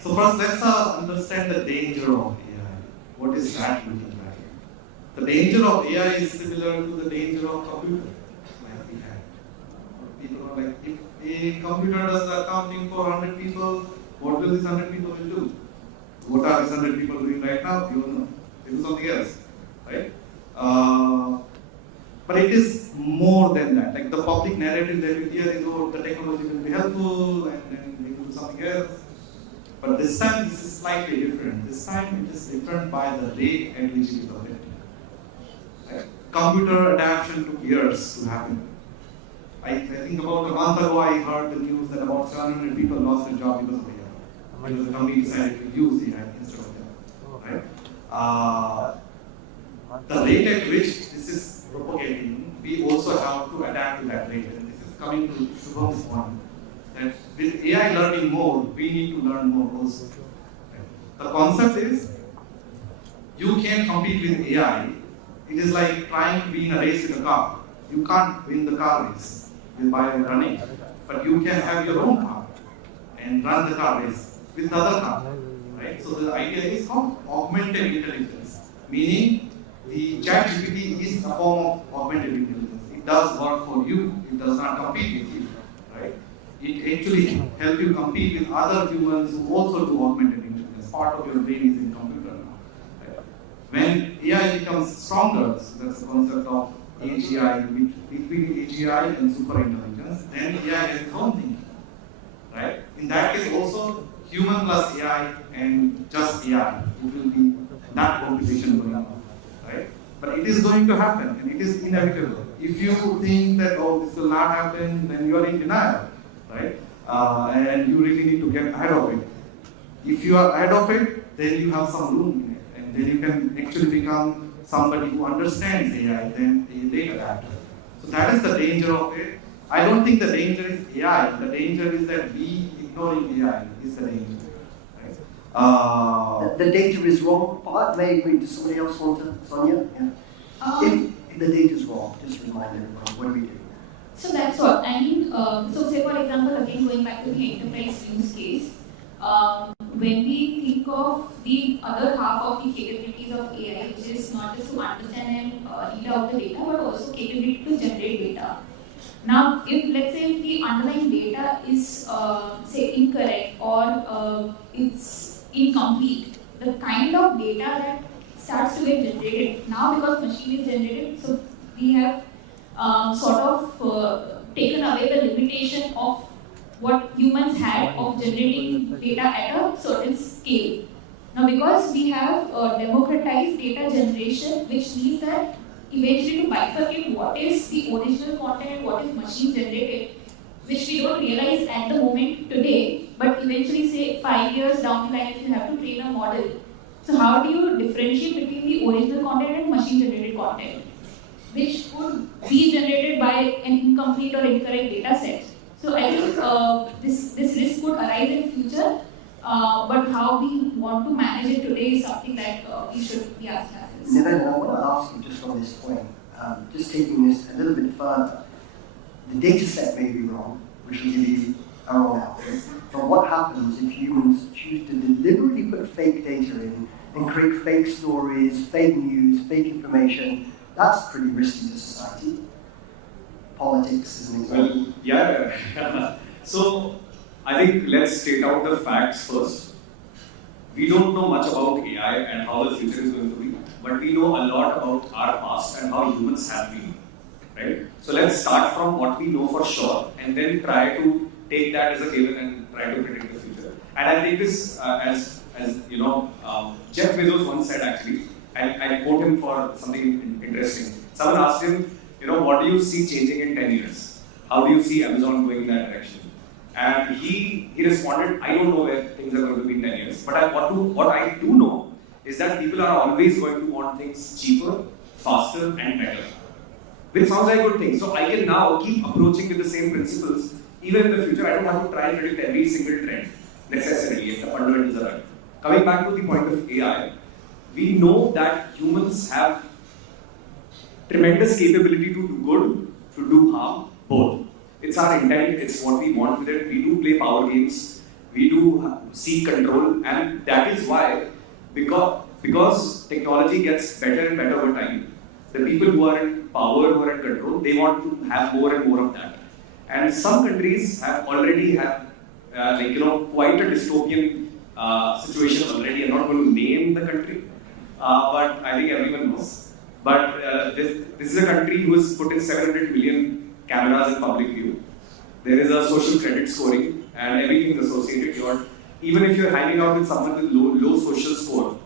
So first let's understand the danger of AI. What is that looking like? The danger of AI is similar to the danger of computer. Like we had. People are like, if a computer does the accounting for 100 people, what will these 100 people will do? What are these 100 people doing right now? You don't know. They do something else, right? But it is more than that. Like the public narrative that we hear is, oh, the technology will be helpful and then we will do something else. But this time, this is slightly different. This time, it is different by the rate at which it is affected. Right? Computer adaptation took years to happen. I think about a month ago, I heard the news that about 700 people lost their job because of AI. Because the company decided to use AI instead of them. Right? The rate at which this is propagating, we also have to adapt to that rate. And this is coming to Shubham's point. That with AI learning more, we need to learn more also. The concept is, you can compete with AI. It is like trying to be in a race with a car. You can't win the car race by running, but you can have your own car and run the car race with other car. Right? So the idea is called augmented intelligence, meaning the ChatGPT is a form of augmented intelligence. It does work for you. It does not compete with you. Right? It actually helps you compete with other humans who also do augmented intelligence. Part of your brain is in computer now. Right? When AI becomes stronger, so that's the concept of AGI, between AGI and super intelligence, then AI has its own thinking. Right? In that case also, human plus AI and just AI, it will be that competition going on. Right? But it is going to happen and it is inevitable. If you think that, oh, this will not happen, then you are in denial. Right? And you really need to get ahead of it. If you are ahead of it, then you have some room in it, and then you can actually become somebody who understands AI, then a late adapter. So that is the danger of it. I don't think the danger is AI. The danger is that we ignoring AI is the danger. Right? The data is wrong part. Maybe does somebody else want to, Sonia? Yeah. If the data is wrong, just remind everyone, what do we do? So that's what I mean. So say for example, again going back to the enterprise use case, when we think of the other half of the capabilities of AI, which is not just to understand and read out the data, but also capability to generate data. Now, if let's say if the underlying data is say incorrect or it's incomplete, the kind of data that starts to get generated now because machine is generated, so we have sort of taken away the limitation of what humans had of generating data at a certain scale. Now, because we have democratized data generation, which means that eventually to bifurcate what is the original content and what is machine generated, which we don't realize at the moment today, but eventually say 5 years down the line if you have to train a model. So how do you differentiate between the original content and machine generated content, which could be generated by an incomplete or incorrect data set? So I think this risk could arise in future, but how we want to manage it today is something that we should be asking ourselves. Nivedan, I want to ask you just on this point, just taking this a little bit further. The data set may be wrong, which will give you a wrong output, but what happens if humans choose to deliberately put fake data in and create fake stories, fake news, fake information? That's pretty risky to society. Politics is an example. Well, yeah. So, I think let's state out the facts first. We don't know much about AI and how the future is going to be, but we know a lot about our past and how humans have been. Right? So let's start from what we know for sure, and then try to take that as a given and try to predict the future. And I take this as you know, Jeff Bezos once said actually. I quote him for something interesting. Someone asked him, you know, what do you see changing in 10 years? How do you see Amazon going in that direction? And he responded, I don't know where things are going to be in 10 years, but what I do know is that people are always going to want things cheaper, faster, and better. Which sounds like a good thing. So I can now keep approaching with the same principles, even in the future. I don't have to try and predict every single trend necessarily if the fundamentals are right. Coming back to the point of AI, we know that humans have tremendous capability to do good, to do harm, both. It's our intent, it's what we want with it. We do play power games. we do seek control, and that is why, because technology gets better and better over time, the people who are in power, who are in control, they want to have more and more of that. And some countries have already quite a dystopian situation already. I'm not going to name the country, but I think everyone knows. But this is a country who has put in 700 million cameras in public view. There is a social credit scoring, and everything is associated. Even if you're hanging out with someone with low social score,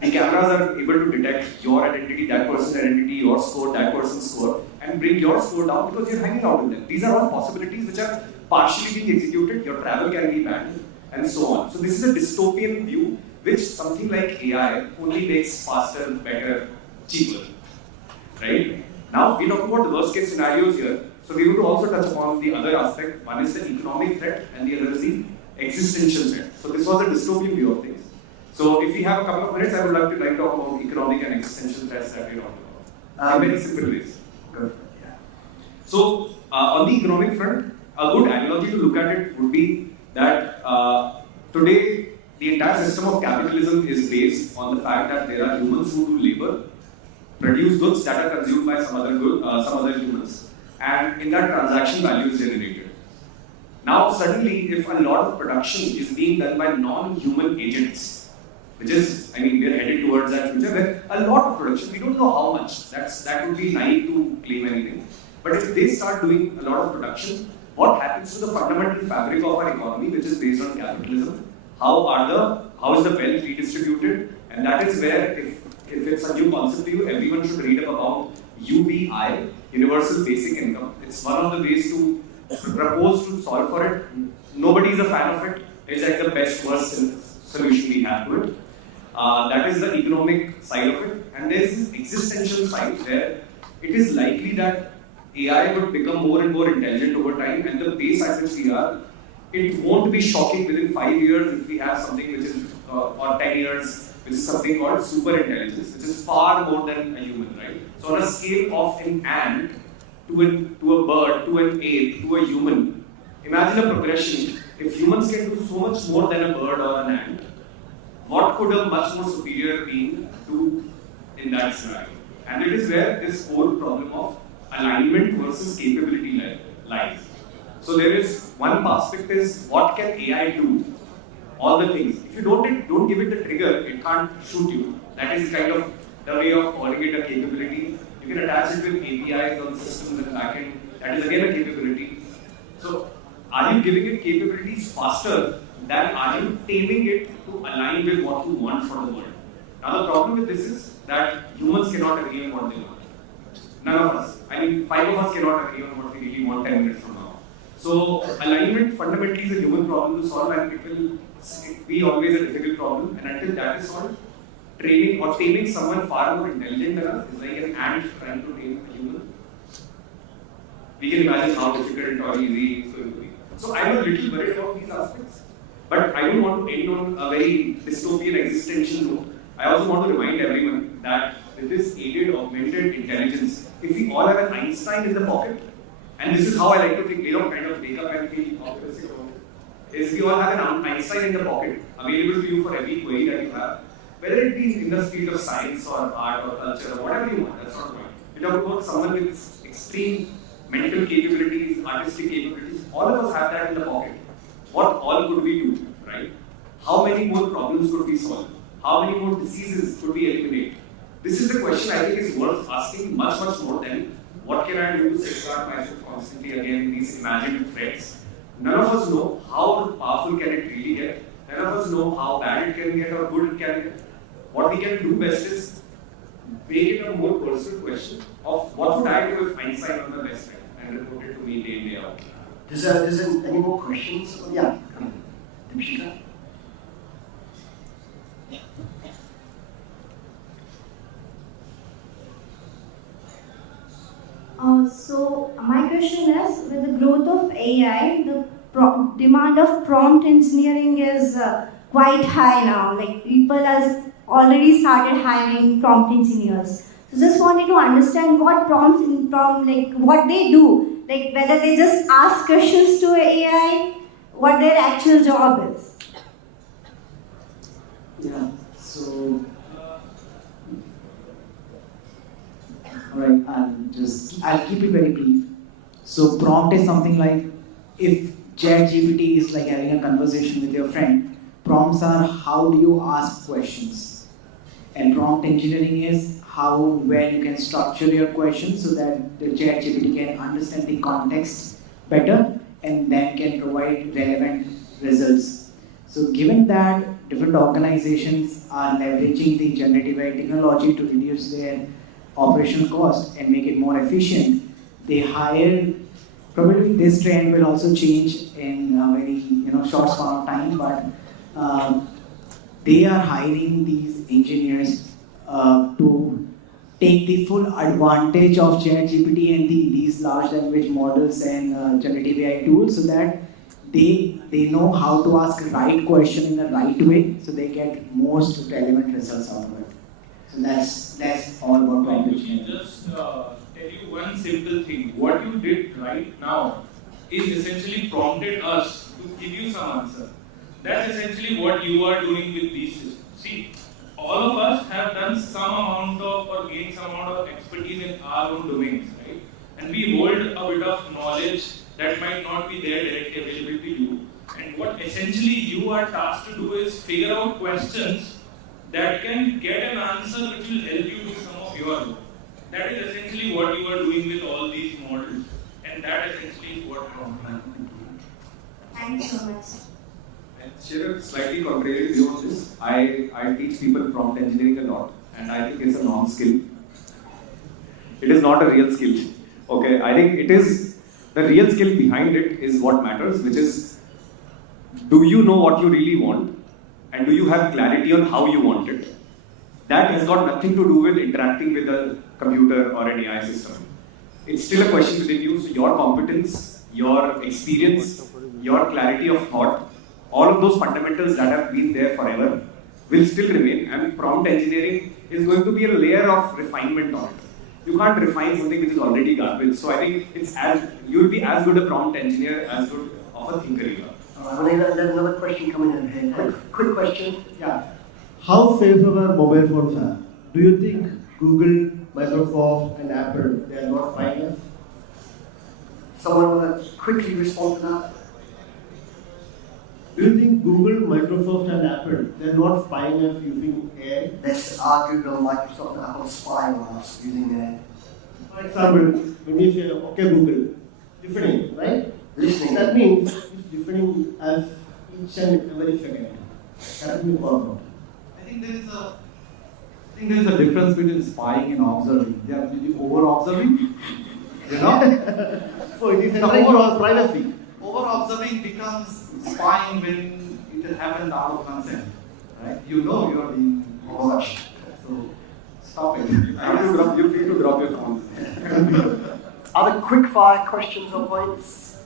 the cameras are able to detect your identity, that person's identity, your score, that person's score, and bring your score down because you're hanging out with them. These are all possibilities which are partially being executed. Your travel can be banned, and so on. So this is a dystopian view, which something like AI only makes faster, better, cheaper. Right? Now we talk about the worst case scenarios here. So we want to also touch upon the other aspect. One is the economic threat, and the other is the existential threat. So this was a dystopian view of things. So if we have a couple of minutes, I would like to talk about economic and existential threats that we talked about. In very simple ways. Good. Yeah. So on the economic front, a good analogy to look at it would be that today the entire system of capitalism is based on the fact that there are humans who do labor, produce goods that are consumed by some other humans, and in that transaction value is generated. Now suddenly, if a lot of production is being done by non-human agents, which is, we are headed towards that future where a lot of production, we don't know how much, that would be naive to claim anything. But if they start doing a lot of production, what happens to the fundamental fabric of our economy, which is based on capitalism? How is the wealth redistributed? And that is where, if it's a new concept to you, everyone should read up about UBI, Universal Basic Income. It's one of the ways to propose to solve for it. Nobody is a fan of it. It's like the best worst solution we have to it. That is the economic side of it. And there is this existential side where it is likely that AI would become more and more intelligent over time, and the pace at which we are, it won't be shocking within 5 years if we have something which is, or 10 years, which is something called super intelligence, which is far more than a human, right? So on a scale of an ant to a bird, to an ape, to a human, imagine a progression. If humans can do so much more than a bird or an ant, what could a much more superior being do in that scenario? And it is where this whole problem of alignment versus capability lies. So there is one aspect is what can AI do? All the things. If you don't give it the trigger, it can't shoot you. That is kind of the way of calling it a capability. You can attach it with APIs on the system in the backend. That is again a capability. So are you giving it capabilities faster than are you taming it to align with what you want for the world? Now the problem with this is that humans cannot agree on what they want. None of us. 5 of us cannot agree on what we really want 10 minutes from now. So alignment fundamentally is a human problem to solve, and it will be always a difficult problem. And until that is solved, training or taming someone far more intelligent than us is like an ant trying to tame a human. We can imagine how difficult or easy it's going to be. So I'm a little worried about these aspects. But I don't want to end on a very dystopian existential note. I also want to remind everyone that with this aided augmented intelligence, if we all have an Einstein in the pocket, and this is how I like to think, kind of wake up and feel optimistic about it, is we all have an Einstein in the pocket, available to you for every query that you have, whether it be in the field of science or art or culture or whatever you want, that's not the point. We talk about someone with extreme mental capabilities, artistic capabilities, all of us have that in the pocket. What all could we do, right? How many more problems could we solve? How many more diseases could we eliminate? This is the question I think is worth asking much more than what can I do to safeguard myself constantly against these imagined threats. None of us know how powerful can it really get. None of us know how bad it can get or good it can get. What we can do best is make it a more personal question of what would I do if Einstein was my best friend and report it to me day in, day out. Does any more questions? Yeah. Deepshika? So my question is, with the growth of AI, the demand of prompt engineering is quite high now. Like people has already started hiring prompt engineers. So just wanted to understand what what they do, like whether they just ask questions to AI, what their actual job is. So, alright, I'll keep it very brief. So prompt is something like, if ChatGPT is like having a conversation with your friend, prompts are how do you ask questions? And prompt engineering is how well you can structure your questions so that the ChatGPT can understand the context better and then can provide relevant results. So given that different organizations are leveraging the generative AI technology to reduce their operational cost and make it more efficient, they hire, probably this trend will also change in a very short span of time, but they are hiring these engineers to take the full advantage of ChatGPT and these large language models and generative AI tools so that they know how to ask the right question in the right way so they get most relevant results out of it. So that's all about prompt engineering. Just tell you one simple thing. What you did right now is essentially prompted us to give you some answer. That's essentially what you are doing with these systems. See, all of us have done some amount of or gained some amount of expertise in our own domains, right? And we hold a bit of knowledge that might not be there directly available to you. And what essentially you are tasked to do is figure out questions that can get an answer which will help you do some of your work. That is essentially what you are doing with all these models. And that essentially is what prompt engineering is. Thank you so much. And share a slightly contrary view on this. I teach people prompt engineering a lot, and I think it's a non-skill. It is not a real skill. Okay, I think it is the real skill behind it is what matters, which is, do you know what you really want, and do you have clarity on how you want it? That has got nothing to do with interacting with a computer or an AI system. It's still a question within you. So your competence, your experience, your clarity of thought, all of those fundamentals that have been there forever will still remain, and prompt engineering is going to be a layer of refinement on it. You can't refine something which is already garbage. So I think you'll be as good a prompt engineer as good of a thinker you are. There's another question coming in here. Quick question. Yeah. How safe our mobile phones are? Do you think Google, Microsoft, and Apple, they are not fine enough? Someone want to quickly respond to that? Do you think Google, Microsoft, and Apple, they're not spying us using AI? This are Google, Microsoft, and Apple spying on us using AI. For example, when we say, okay, Google, deafening, right? Listening. That means it's deafening as each and every second. Correct me if I'm wrong. I think there is a difference between spying and observing. They are really over-observing, So it is entering your privacy. Over-observing becomes spying when it happens out of consent, right? You know you are being watched. So stop it. You feel to drop your phone. Other quick fire questions or points?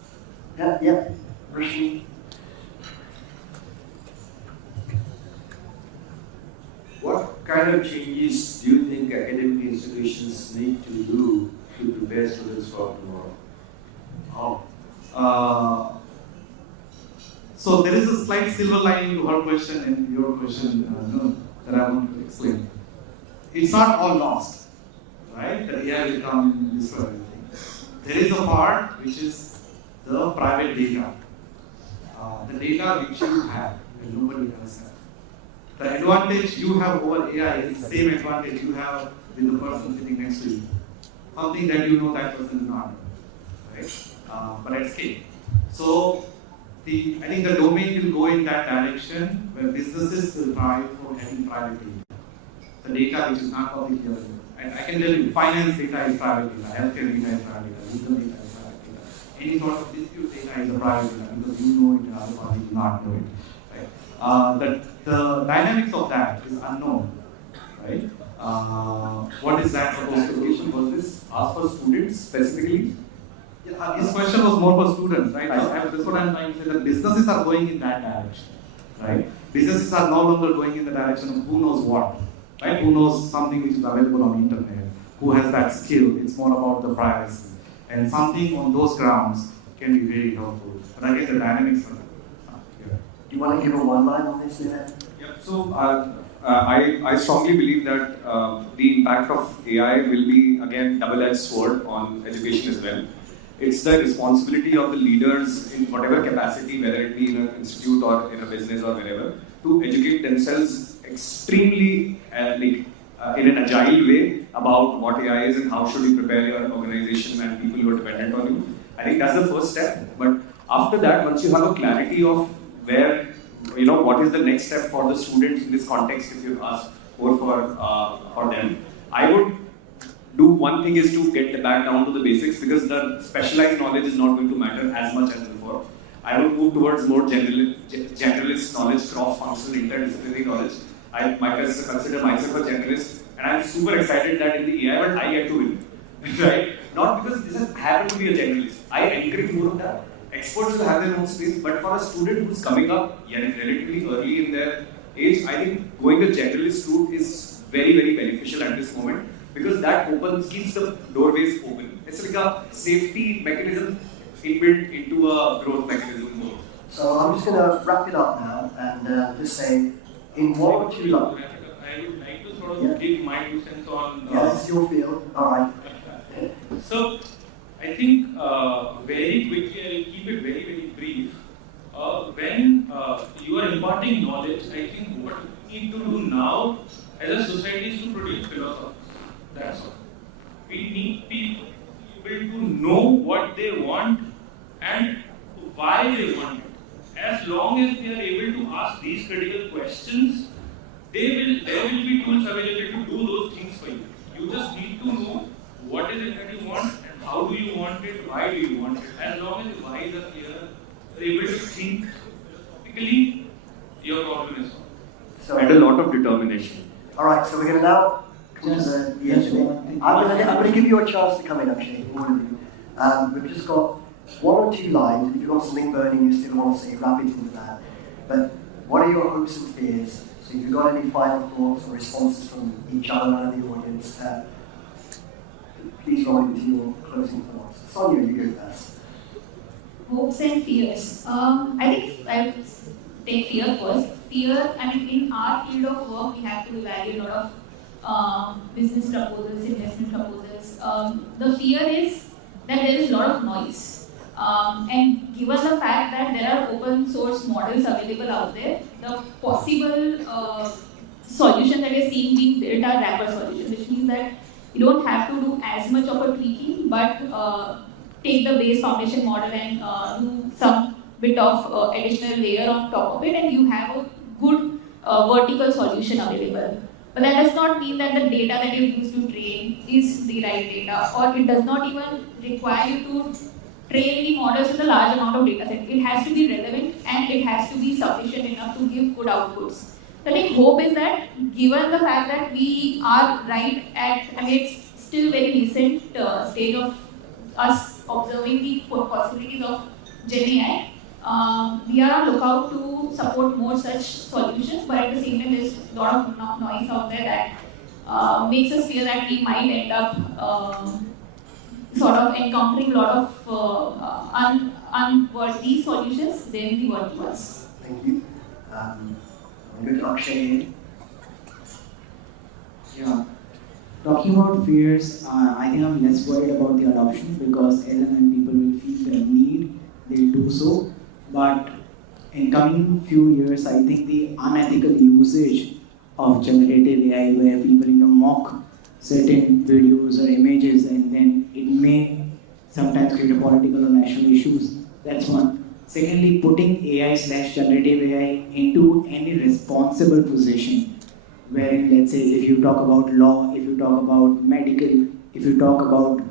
Yeah. Rishi. What kind of changes do you think academic institutions need to do to prepare students for tomorrow? So there is a slight silver lining to her question and your question that I want to explain. It's not all lost, right? The AI will come and destroy everything. There is a part which is the private data. The data which you have and nobody else has. The advantage you have over AI is the same advantage you have with the person sitting next to you. Something that you know that person is not, right? But at scale. So I think the domain will go in that direction where businesses will try for having private data. The data which is not publicly available. I can tell you, finance data is private data, healthcare data is private data, legal data is private data. Any sort of dispute data is a private data because you know it and other party do not know it. Right? The dynamics of that is unknown. Right? What is that supposed to be? Was this asked for students specifically? Yeah, his question was more for students, right? That's what I'm trying to say, that businesses are going in that direction, right? Businesses are no longer going in the direction of who knows what, right? Who knows something which is available on the internet, who has that skill. It's more about the privacy. And something on those grounds can be very helpful. But again, the dynamics are Do you want to give a one line on this, Nivedan? Yeah. So I strongly believe that the impact of AI will be, again, double-edged sword on education as well. It's the responsibility of the leaders in whatever capacity, whether it be in an institute or in a business or wherever, to educate themselves extremely in an agile way about what AI is and how should you prepare your organization and people who are dependent on you. I think that's the first step. But after that, once you have a clarity of where, what is the next step for the students in this context, if you ask more for them, I would do one thing is to get back down to the basics, because the specialized knowledge is not going to matter as much as before. I would move towards more generalist knowledge, cross-functional, interdisciplinary knowledge. I might consider myself a generalist, and I'm super excited that in the AI world I get to win. Right? Not because this has happened to be a generalist. I encourage more of that. Experts will have their own space, but for a student who's coming up relatively early in their age, I think going the generalist route is very, very beneficial at this moment, because that keeps the doorways open. It's like a safety mechanism inbuilt into a growth mechanism more. So I'm just going to wrap it up now and just say, in one or two lines. I would like to sort of give my 2 cents on. Yes, your field. All right. So, I think very quickly, I will keep it very, very brief. When you are imparting knowledge, I think what we need to do now as a society is to produce philosophers. That's all. We need people to know what they want and why they want it. As long as they are able to ask these critical questions, there will be tools available to do those things for you. You just need to know what is it that you want and how do you want it, why do you want it. As long as the whys are clear, you're able to think philosophically, your problem is solved. So, and a lot of determination. All right, so we're going to now come to the end. I'm going to give you a chance to come in, actually, all of you. We've just got 1 or 2 lines. If you've got something burning you still want to say, wrap it into that. But what are your hopes and fears? So if you've got any final thoughts or responses from each other and the audience, please roll into your closing thoughts. Sonia, you go first. Hopes and fears. I think I'll take fear first. Fear, in our field of work, we have to evaluate a lot of business proposals, investment proposals. The fear is that there is a lot of noise. And given the fact that there are open source models available out there, the possible solution that we're seeing being built are wrapper solutions, which means that you don't have to do as much of a tweaking, but take the base foundation model and do some bit of additional layer on top of it, and you have a good vertical solution available. But that does not mean that the data that you use to train is the right data, or it does not even require you to train the models with a large amount of data set. It has to be relevant and it has to be sufficient enough to give good outputs. So I think hope is that, given the fact that we are right at, it's still very recent stage of us observing the possibilities of Gen AI, we are on lookout to support more such solutions, but at the same time there's a lot of noise out there that makes us feel that we might end up sort of encountering a lot of unworthy solutions than the worthy ones. Thank you. I'm going to Akshay. Yeah. Talking about fears, I think I'm less worried about the adoption, because as and when people will feel the need, they'll do so. But in coming few years, I think the unethical usage of generative AI, where people mock certain videos or images, and then it may sometimes create a political or national issues. That's one. Secondly, putting AI/generative AI into any responsible position, wherein, let's say, if you talk about law, if you talk about medical, if you talk about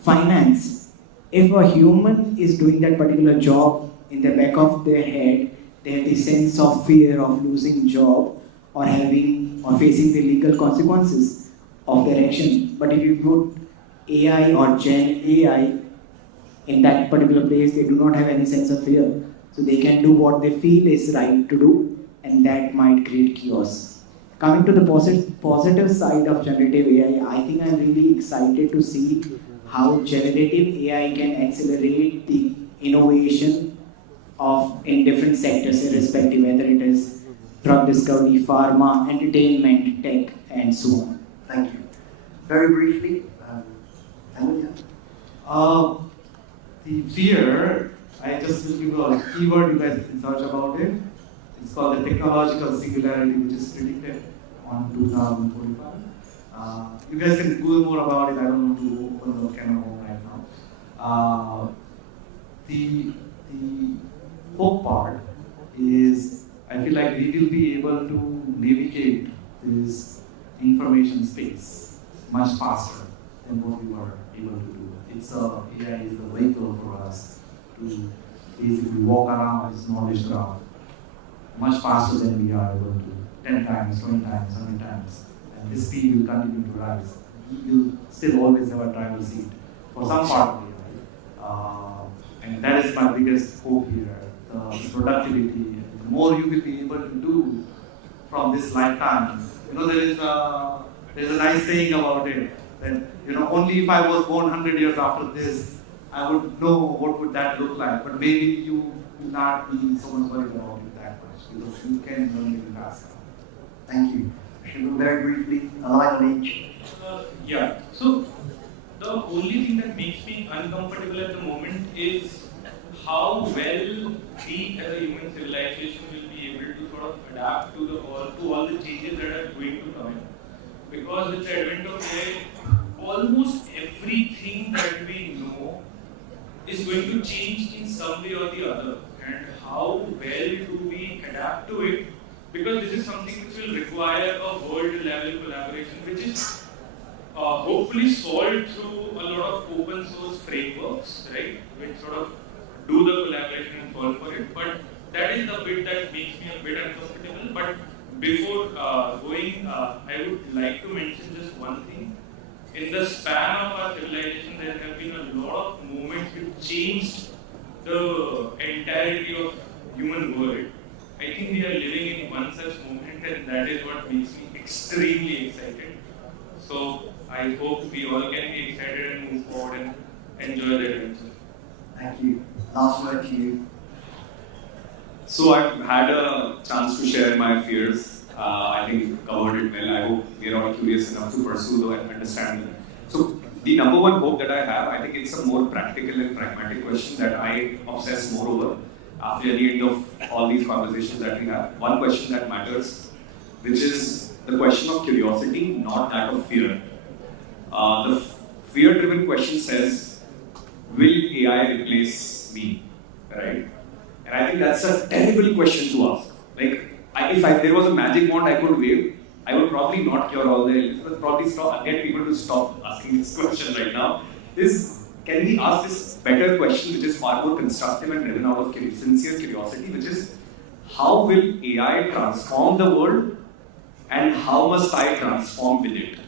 finance, if a human is doing that particular job, in the back of their head, they have the sense of fear of losing job or facing the legal consequences of their action. But if you put AI or Gen AI in that particular place, they do not have any sense of fear. So they can do what they feel is right to do, and that might create chaos. Coming to the positive side of generative AI, I think I'm really excited to see how generative AI can accelerate the innovation in different sectors, irrespective whether it is drug discovery, pharma, entertainment, tech, and so on. Thank you. Very briefly, Emily? The fear, I just will give a keyword, you guys can search about it. It's called the technological singularity, which is predicted on 2045. You guys can Google more about it. I don't want to open the can of worms right now. The hope part is, I feel like we will be able to navigate this information space much faster than what we were able to do. AI is the vehicle for us to basically walk around this knowledge graph much faster than we are able to, 10 times, 20 times, 100 times. And this speed will continue to rise. We will still always have a driver's seat for some part of AI. And that is my biggest hope here, the productivity. The more you will be able to do from this lifetime. There's a nice saying about it, that only if I was born 100 years after this, I would know what would that look like. But maybe you will not be so much worried about it that much, because you can learn really fast. Thank you. Shubham, very briefly, a line on each. Yeah. So the only thing that makes me uncomfortable at the moment is how well we as a human civilization will be able to sort of adapt to all the changes that are going to come in. Because with the advent of AI, almost everything that we know is going to change in some way or the other. And how well do we adapt to it? Because this is something which will require a world-level collaboration, which is hopefully solved through a lot of open source frameworks, right? Which sort of do the collaboration and solve for it. But that is the bit that makes me a bit uncomfortable. But before going, I would like to mention just one thing. In the span of our civilization, there have been a lot of movements which changed the entirety of human world. I think we are living in one such moment, and that is what makes me extremely excited. So I hope we all can be excited and move forward and enjoy the adventure. Thank you. Last word to you. So I've had a chance to share my fears. I think covered it well. I hope we are all curious enough to pursue them and understand them. So the number one hope that I have, I think it's a more practical and pragmatic question that I obsess more over after the end of all these conversations that we have. One question that matters, which is the question of curiosity, not that of fear. The fear-driven question says, will AI replace me? Right? And I think that's a terrible question to ask. Like, if there was a magic wand I could wave, I would probably not cure all the illnesses, but probably get people to stop asking this question right now. Can we ask this better question, which is far more constructive and driven out of sincere curiosity, which is, how will AI transform the world, and how must I transform with it?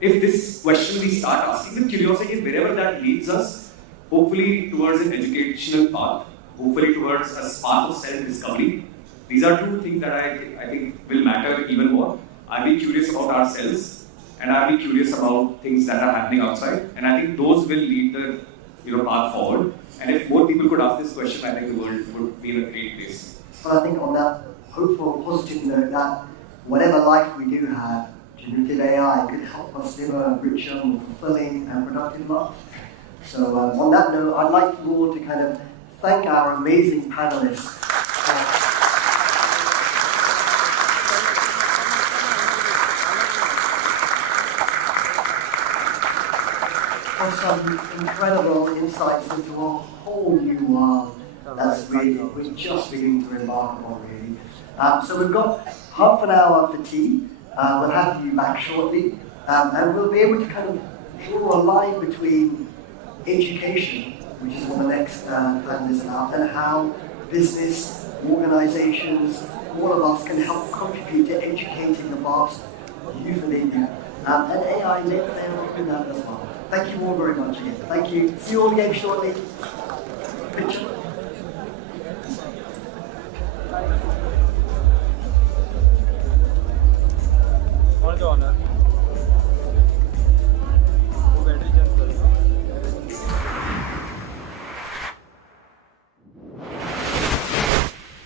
If this question we start asking with curiosity, wherever that leads us, hopefully towards an educational path, hopefully towards a path of self-discovery. These are two things that I think will matter even more. Are we curious about ourselves, and are we curious about things that are happening outside? And I think those will lead the path forward. And if more people could ask this question, I think the world would be in a great place. Well, I think on that hopeful, positive note, that whatever life we do have, generative AI could help us live a richer, more fulfilling and productive life. So on that note, I'd like you all to kind of thank our amazing panelists. For some incredible insights into a whole new world that's we're just beginning to embark on, really. So we've got half an hour for tea. We'll have you back shortly, and we'll be able to kind of draw a line between education, which is what the next plan is about, and how business, organizations, all of us can help contribute to educating the vast youth of India. And AI may play a role in that as well. Thank you all very much again. Thank you. See you all again shortly. Picture.